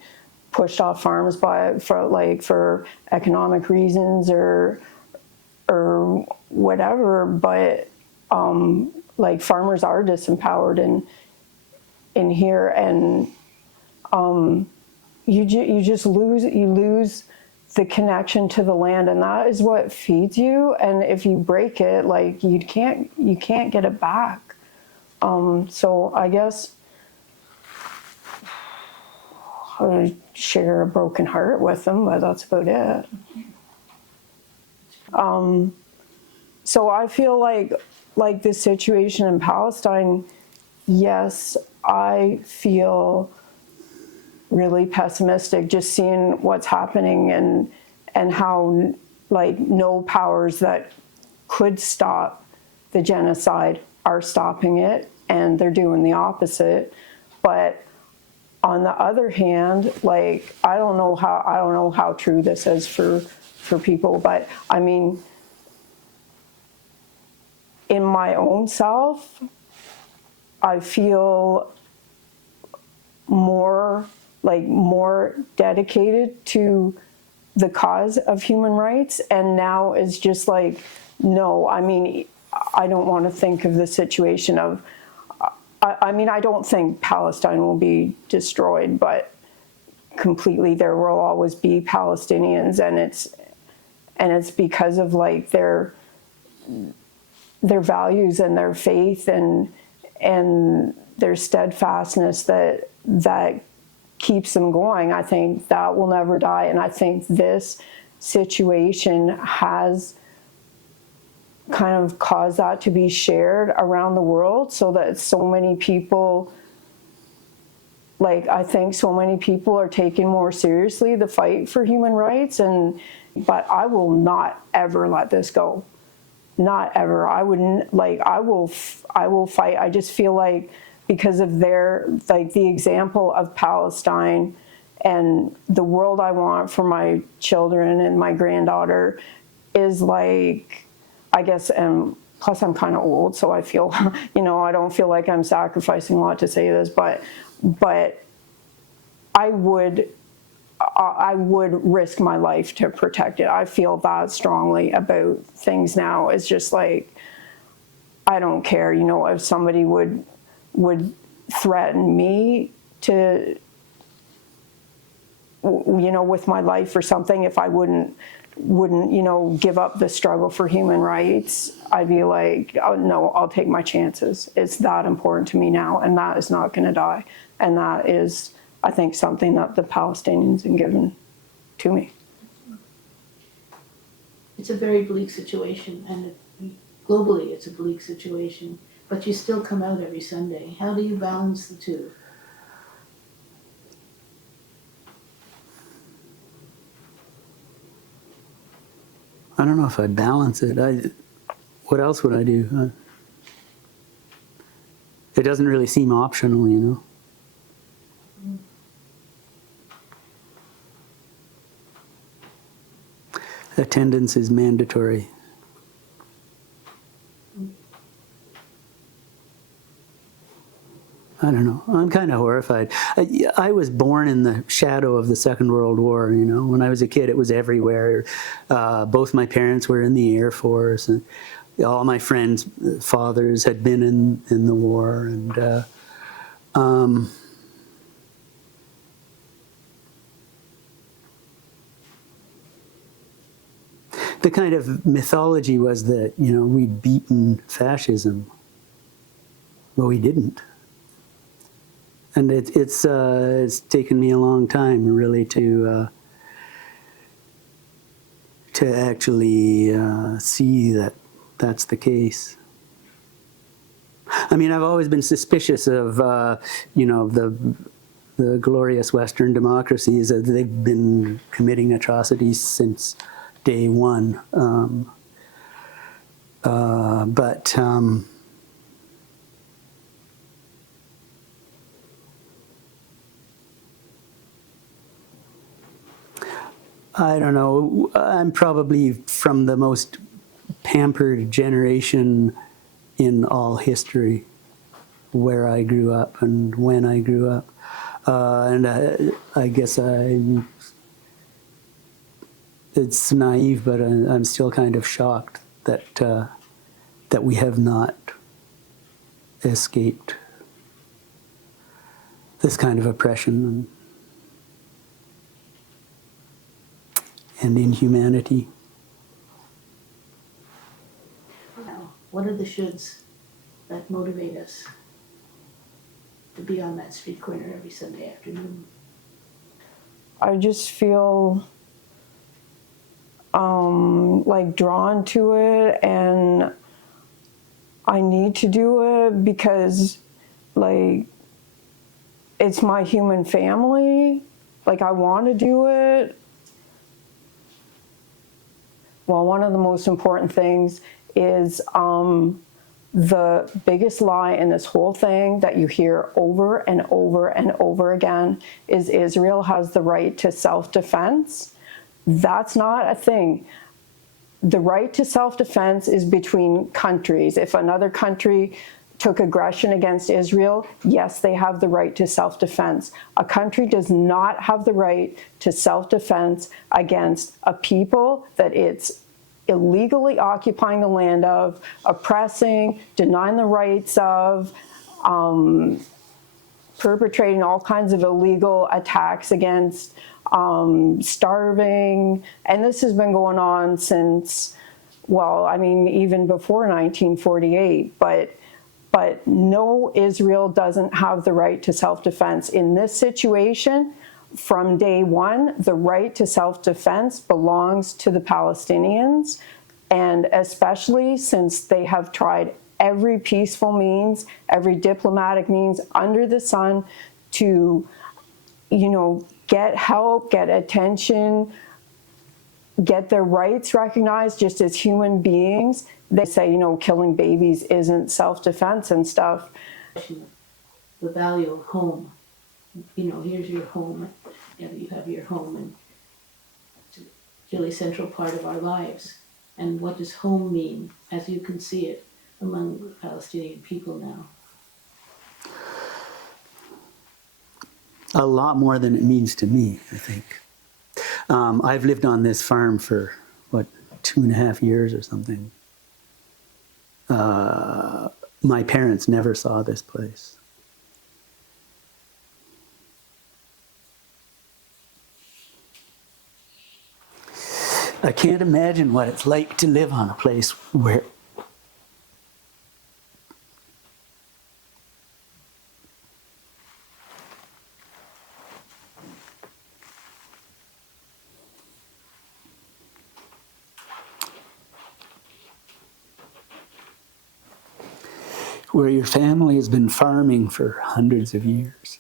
pushed off farms for economic reasons or whatever. But like, farmers are disempowered in here, and you just lose the connection to the land, and that is what feeds you. And if you break it, like, you can't get it back. So I guess I would share a broken heart with them, but that's about it. So I feel like this situation in Palestine, yes, I feel really pessimistic just seeing what's happening, and how, like, no powers that could stop the genocide are stopping it, and they're doing the opposite. But on the other hand, like, I don't know how true this is for people, but I mean, in my own self, I feel more dedicated to the cause of human rights. And now it's just like, no, I mean, I don't want to think of the situation of, I mean, I don't think Palestine will be destroyed, but completely, there will always be Palestinians, and it's because of, like, their their values and their faith and their steadfastness that keeps them going. I think that will never die, and I think this situation has kind of caused that to be shared around the world, so that so many people, like, I think so many people are taking more seriously the fight for human rights, but I will not ever let this go. Not ever. I wouldn't, like, I will fight. I just feel like because of the example of Palestine and the world I want for my children and my granddaughter is like, I guess, and plus I'm kind of old, so I feel, I don't feel like I'm sacrificing a lot to say this, but I would risk my life to protect it. I feel that strongly about things now. It's just like, I don't care, if somebody would threaten me to, with my life or something, if I wouldn't, give up the struggle for human rights, I'd be like, oh, no, I'll take my chances. It's that important to me now, and that is not going to die. And that is, I think, something that the Palestinians have given to me. It's a very bleak situation, and globally it's a bleak situation, but you still come out every Sunday. How do you balance the two? I don't know if I'd balance it. What else would I do? It doesn't really seem optional, Attendance is mandatory. I don't know. I'm kind of horrified. I was born in the shadow of the Second World War, When I was a kid, it was everywhere. Both my parents were in the Air Force, and all my friends' fathers had been in the war. And the kind of mythology was that, we'd beaten fascism. Well, we didn't. And it's taken me a long time, really, to actually see that that's the case. I mean, I've always been suspicious of, the glorious Western democracies. They've been committing atrocities since day one. But I don't know. I'm probably from the most pampered generation in all history, where I grew up and when I grew up. And I guess it's naive, but I'm still kind of shocked that we have not escaped this kind of oppression and inhumanity. Now, what are the shoulds that motivate us to be on that street corner every Sunday afternoon? I just feel like drawn to it, and I need to do it because, like, it's my human family. Like, I want to do it. Well, one of the most important things is the biggest lie in this whole thing that you hear over and over and over again is Israel has the right to self-defense. That's not a thing. The right to self-defense is between countries. If another country took aggression against Israel, yes, they have the right to self-defense. A country does not have the right to self-defense against a people that it's illegally occupying the land of, oppressing, denying the rights of, perpetrating all kinds of illegal attacks against, starving. And this has been going on since well, I mean, even before 1948, but no, Israel doesn't have the right to self-defense. In this situation, from day one, the right to self-defense belongs to the Palestinians, and especially since they have tried every peaceful means, every diplomatic means under the sun to, get help, get attention, get their rights recognized just as human beings. They say, killing babies isn't self-defense and stuff. The value of home. Here's your home. You have your home, and it's a really central part of our lives. And what does home mean, as you can see it among Palestinian people now? A lot more than it means to me, I think. I've lived on this farm for, 2.5 years or something. My parents never saw this place. I can't imagine what it's like to live on a place where your family has been farming for hundreds of years.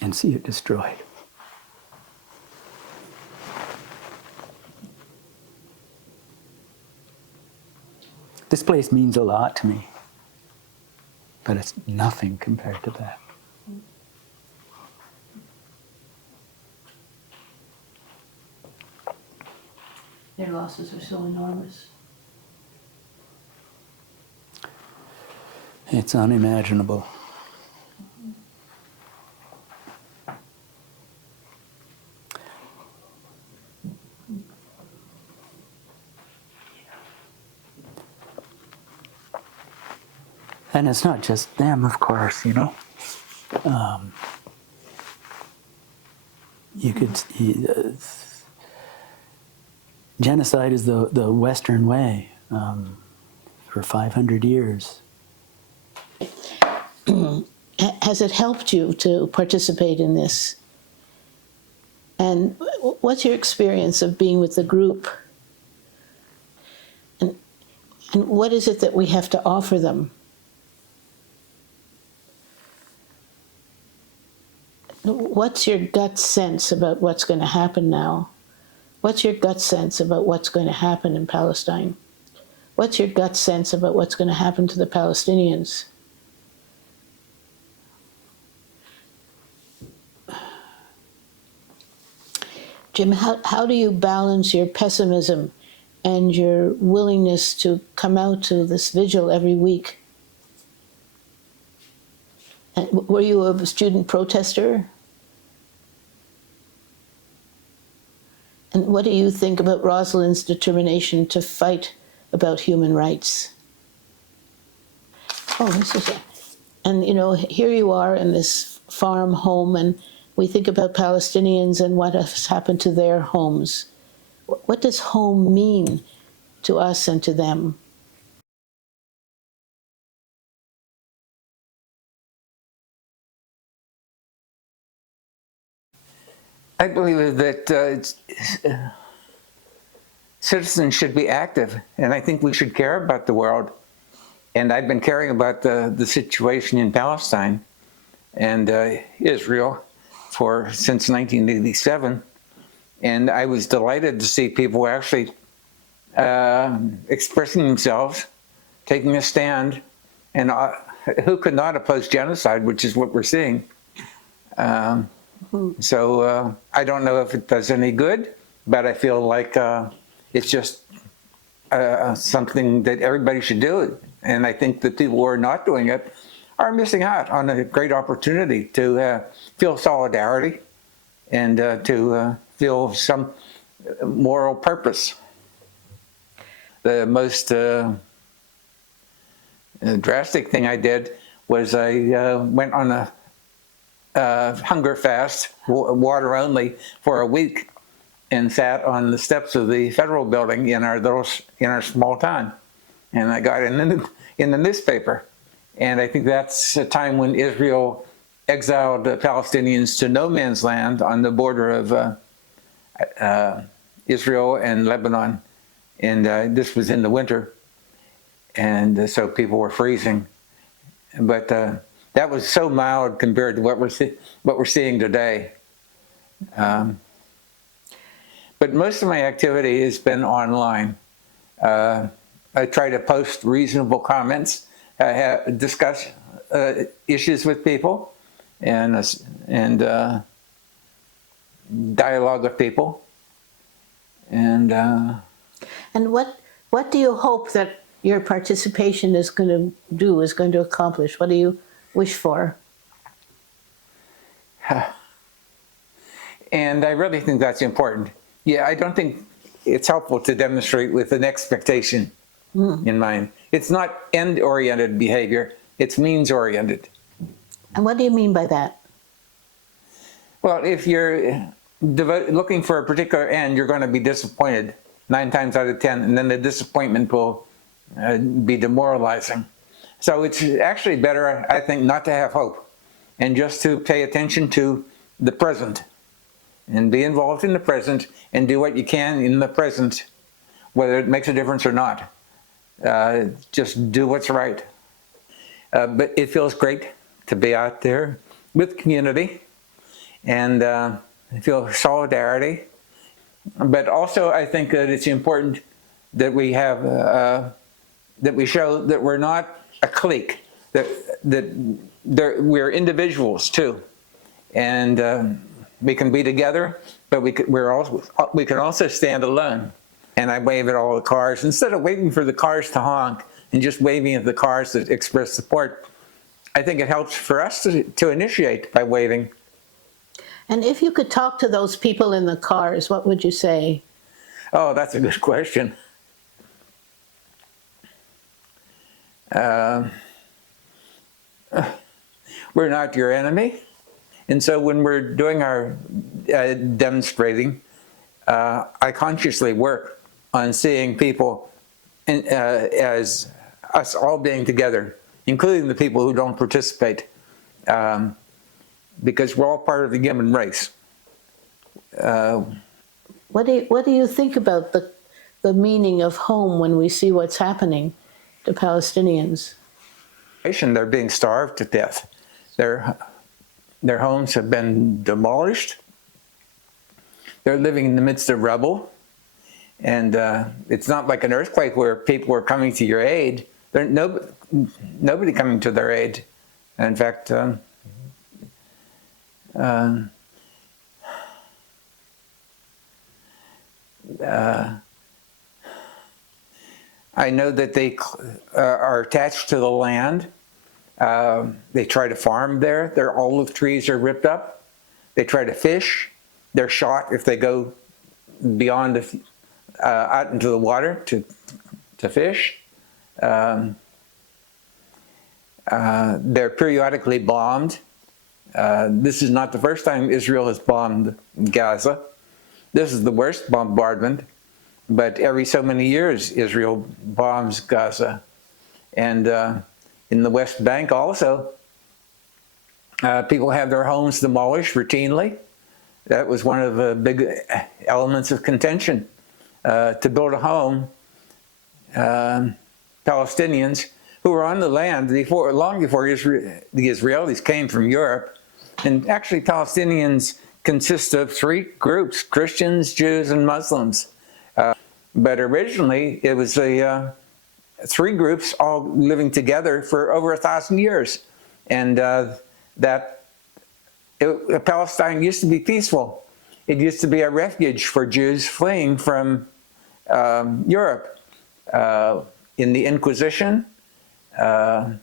And see it destroyed. This place means a lot to me, but it's nothing compared to that. Their losses are so enormous. It's unimaginable. And it's not just them, of course, you could see genocide is the Western way for 500 years. Has it helped you to participate in this? And what's your experience of being with the group? And what is it that we have to offer them? What's your gut sense about what's going to happen now? What's your gut sense about what's going to happen in Palestine? What's your gut sense about what's going to happen to the Palestinians? Jim, how do you balance your pessimism and your willingness to come out to this vigil every week? And were you a student protester? And what do you think about Rosalind's determination to fight about human rights? Oh, this is it. And here you are in this farm home, and we think about Palestinians and what has happened to their homes. What does home mean to us and to them? I believe that citizens should be active, and I think we should care about the world. And I've been caring about the situation in Palestine and Israel since 1987. And I was delighted to see people actually expressing themselves, taking a stand, and who could not oppose genocide, which is what we're seeing. So I don't know if it does any good, but I feel like it's just something that everybody should do. And I think the people who are not doing it are missing out on a great opportunity to feel solidarity and to feel some moral purpose. The most drastic thing I did was I went on a hunger fast, water only, for a week. and sat on the steps of the federal building in our small town, and I got in the newspaper. And I think that's a time when Israel exiled the Palestinians to no man's land on the border of Israel and Lebanon. And this was in the winter. And so people were freezing. But that was so mild compared to what we're seeing today. But most of my activity has been online. I try to post reasonable comments, discuss issues with people, and dialogue with people. And what do you hope that your participation is going to do, is going to accomplish? What do you wish for? And I really think that's important. Yeah, I don't think it's helpful to demonstrate with an expectation in mind. It's not end-oriented behavior, it's means-oriented. And what do you mean by that? Well, if you're looking for a particular end, you're going to be disappointed 9 times out of 10, and then the disappointment will be demoralizing. So it's actually better, I think, not to have hope and just to pay attention to the present and be involved in the present and do what you can in the present, whether it makes a difference or not. Just do what's right. But it feels great to be out there with community and feel solidarity. But also I think that it's important that we have, that we show that we're not a clique, that we're individuals too. And we can be together, but we can also stand alone. And I wave at all the cars. Instead of waiting for the cars to honk and just waving at the cars that express support, I think it helps for us to initiate by waving. And if you could talk to those people in the cars, what would you say? Oh, that's a good question. We're not your enemy. And so when we're doing our demonstrating, I consciously work on seeing people as us all being together, including the people who don't participate, because we're all part of the human race. What do you think about the meaning of home when we see what's happening to Palestinians? They're being starved to death. Their homes have been demolished. They're living in the midst of rubble. And it's not like an earthquake where people are coming to your aid. There's nobody coming to their aid. In fact, I know that they are attached to the land. They try to farm there. Their olive trees are ripped up. They try to fish. They're shot if they go beyond out into the water to fish. They're periodically bombed. This is not the first time Israel has bombed Gaza. This is the worst bombardment, but every so many years Israel bombs Gaza. And in the West Bank also, people have their homes demolished routinely. That was one of the big elements of contention. To build a home, Palestinians who were on the land long before the Israelis came from Europe. And actually Palestinians consist of 3 groups: Christians, Jews, and Muslims. But originally it was 3 groups all living together for over 1,000 years. And Palestine used to be peaceful. It used to be a refuge for Jews fleeing from Europe in the Inquisition. And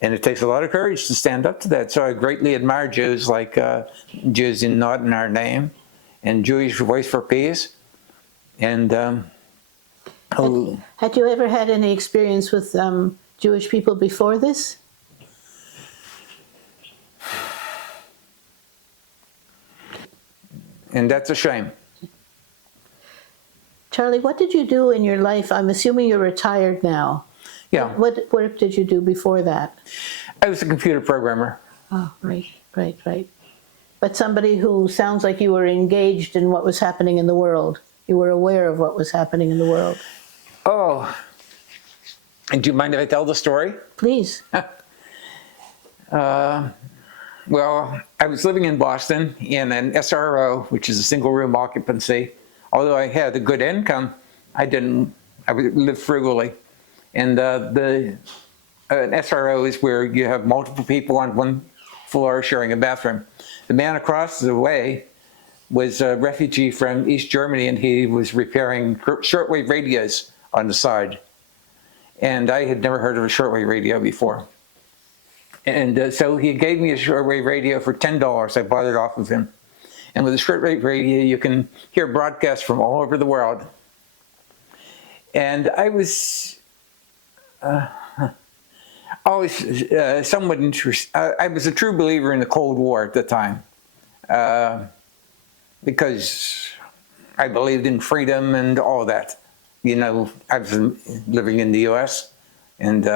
it takes a lot of courage to stand up to that. So I greatly admire Jews like Jews in Not in Our Name and Jewish Voice for Peace. And had you ever had any experience with Jewish people before this? And that's a shame. Charlie, what did you do in your life? I'm assuming you're retired now. Yeah, What work did you do before that? I was a computer programmer. Oh, right. But somebody who sounds like you were engaged in what was happening in the world. You were aware of what was happening in the world. Oh, and do you mind if I tell the story? Please. Well, I was living in Boston in an SRO, which is a single room occupancy. Although I had a good income, I lived frugally. And an SRO is where you have multiple people on one floor sharing a bathroom. The man across the way was a refugee from East Germany, and he was repairing shortwave radios on the side. And I had never heard of a shortwave radio before. And so he gave me a shortwave radio for $10. I bought it off of him. And with a shortwave radio, you can hear broadcasts from all over the world. And I was always somewhat interested. I was a true believer in the Cold War at the time, because I believed in freedom and all that. You know, I was living in the U.S., and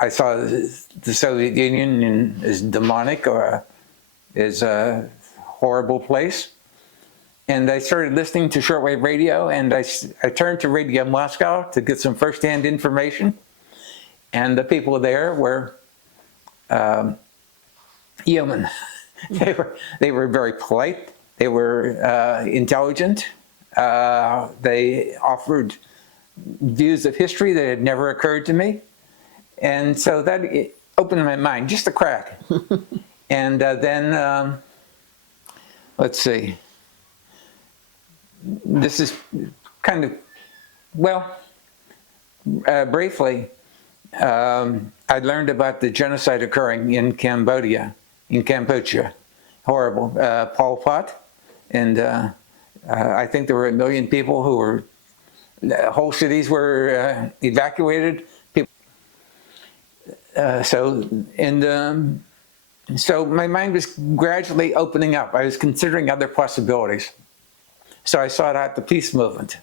I saw the Soviet Union as demonic, or as a horrible place. And I started listening to shortwave radio, and I turned to Radio Moscow to get some firsthand information. And the people there were human. They were very polite. They were intelligent. They offered views of history that had never occurred to me. And so that opened my mind, just a crack. And then, let's see. This is kind of, well, briefly, I learned about the genocide occurring in Cambodia, horrible, Pol Pot, and I think there were 1 million people who were, whole cities were evacuated. So my mind was gradually opening up. I was considering other possibilities. So I sought out the peace movement.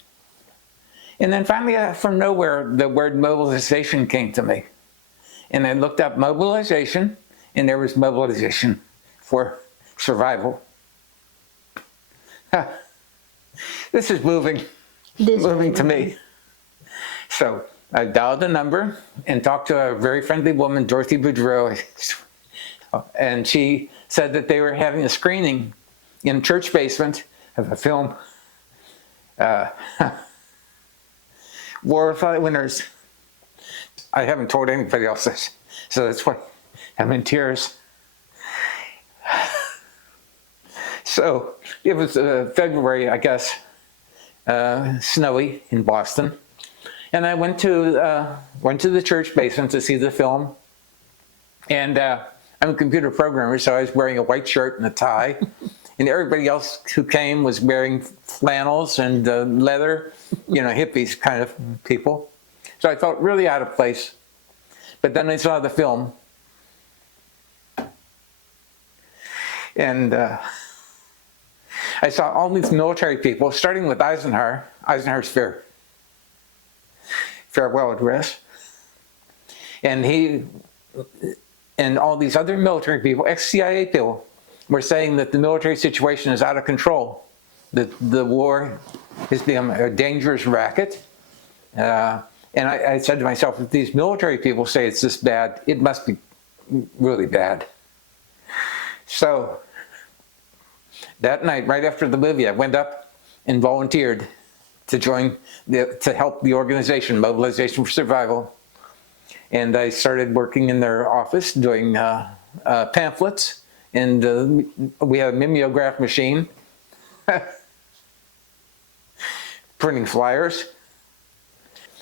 And then finally, from nowhere, the word mobilization came to me. And I looked up mobilization, and there was mobilization for survival. This is moving to me. So I dialed the number and talked to a very friendly woman, Dorothy Boudreau, and she said that they were having a screening in a church basement of a film, War Without Winners. I haven't told anybody else this, so that's why I'm in tears. So it was February, I guess, snowy in Boston, and I went to the church basement to see the film. And I'm a computer programmer, so I was wearing a white shirt and a tie, and everybody else who came was wearing flannels and leather, you know, hippies kind of people. So I felt really out of place. But then I saw the film, and I saw all these military people, starting with Eisenhower's farewell address, and all these other military people, ex-CIA people, were saying that the military situation is out of control, that the war has become a dangerous racket. And I said to myself, if these military people say it's this bad, it must be really bad. So that night, right after the movie, I went up and volunteered to to help the organization, Mobilization for Survival. And I started working in their office doing pamphlets, and we had a mimeograph machine, printing flyers,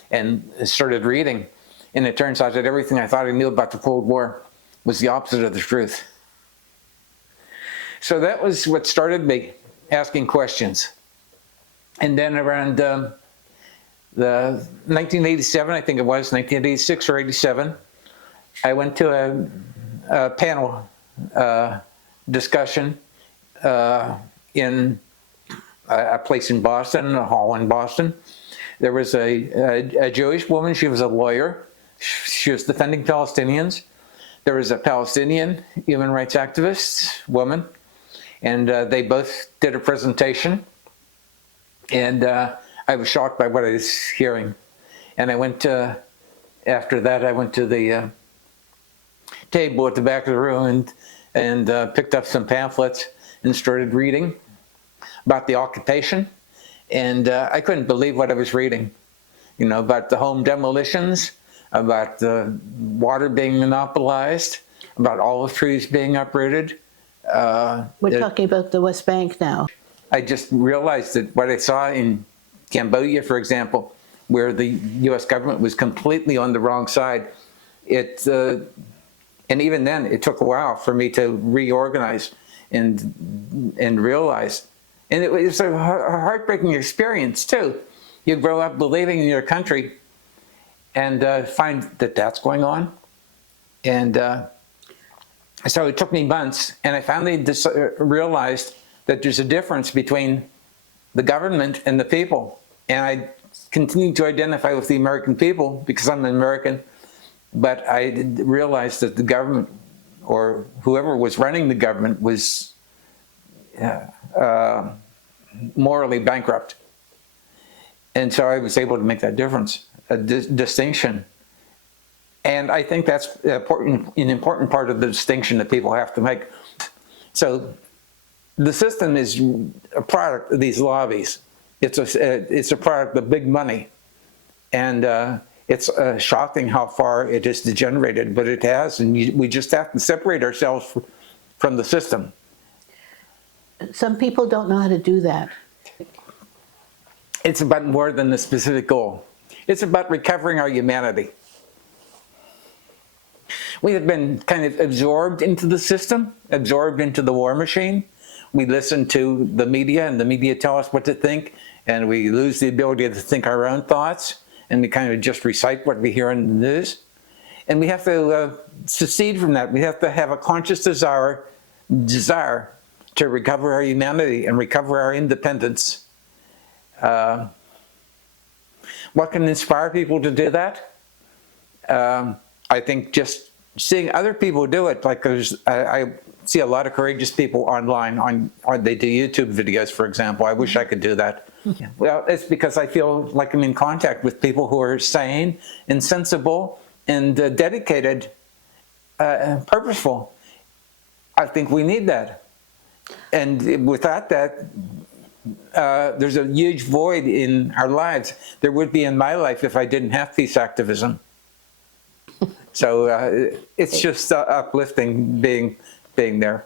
and started reading. And it turns out that everything I thought I knew about the Cold War was the opposite of the truth. So that was what started me asking questions. And then around the 1987, I think it was, 1986 or 87, I went to a panel discussion in a place in Boston, a hall in Boston. There was a Jewish woman. She was a lawyer. She was defending Palestinians. There was a Palestinian human rights activist woman, and they both did a presentation. And I was shocked by what I was hearing. And I went to, after that, I went to the table at the back of the room and picked up some pamphlets and started reading about the occupation. And I couldn't believe what I was reading, you know, about the home demolitions, about the water being monopolized, about olive trees being uprooted. We're talking about the West Bank now. I just realized that what I saw in Cambodia, for example, where the U.S. government was completely on the wrong side, and even then, it took a while for me to reorganize and realize. And it was a heartbreaking experience, too. You grow up believing in your country and find that that's going on. And so it took me months, and I finally realized that there's a difference between the government and the people. And I continue to identify with the American people because I'm an American, but I realized that the government, or whoever was running the government, was morally bankrupt. And so I was able to make that difference, a distinction. And I think that's an important part of the distinction that people have to make. So the system is a product of these lobbies. It's a product of big money. And it's shocking how far it has degenerated, but it has, and we just have to separate ourselves from the system. Some people don't know how to do that. It's about more than the specific goal. It's about recovering our humanity. We have been kind of absorbed into the system, absorbed into the war machine. We listen to the media, and the media tell us what to think, and we lose the ability to think our own thoughts, and we kind of just recite what we hear in the news. And we have to secede from that. We have to have a conscious desire to recover our humanity and recover our independence. What can inspire people to do that? I think just seeing other people do it, like I see a lot of courageous people online, they do YouTube videos, for example. I wish I could do that. Well, it's because I feel like I'm in contact with people who are sane and sensible and dedicated and purposeful. I think we need that. And without that, there's a huge void in our lives. There would be in my life if I didn't have peace activism. So it's just uplifting being there.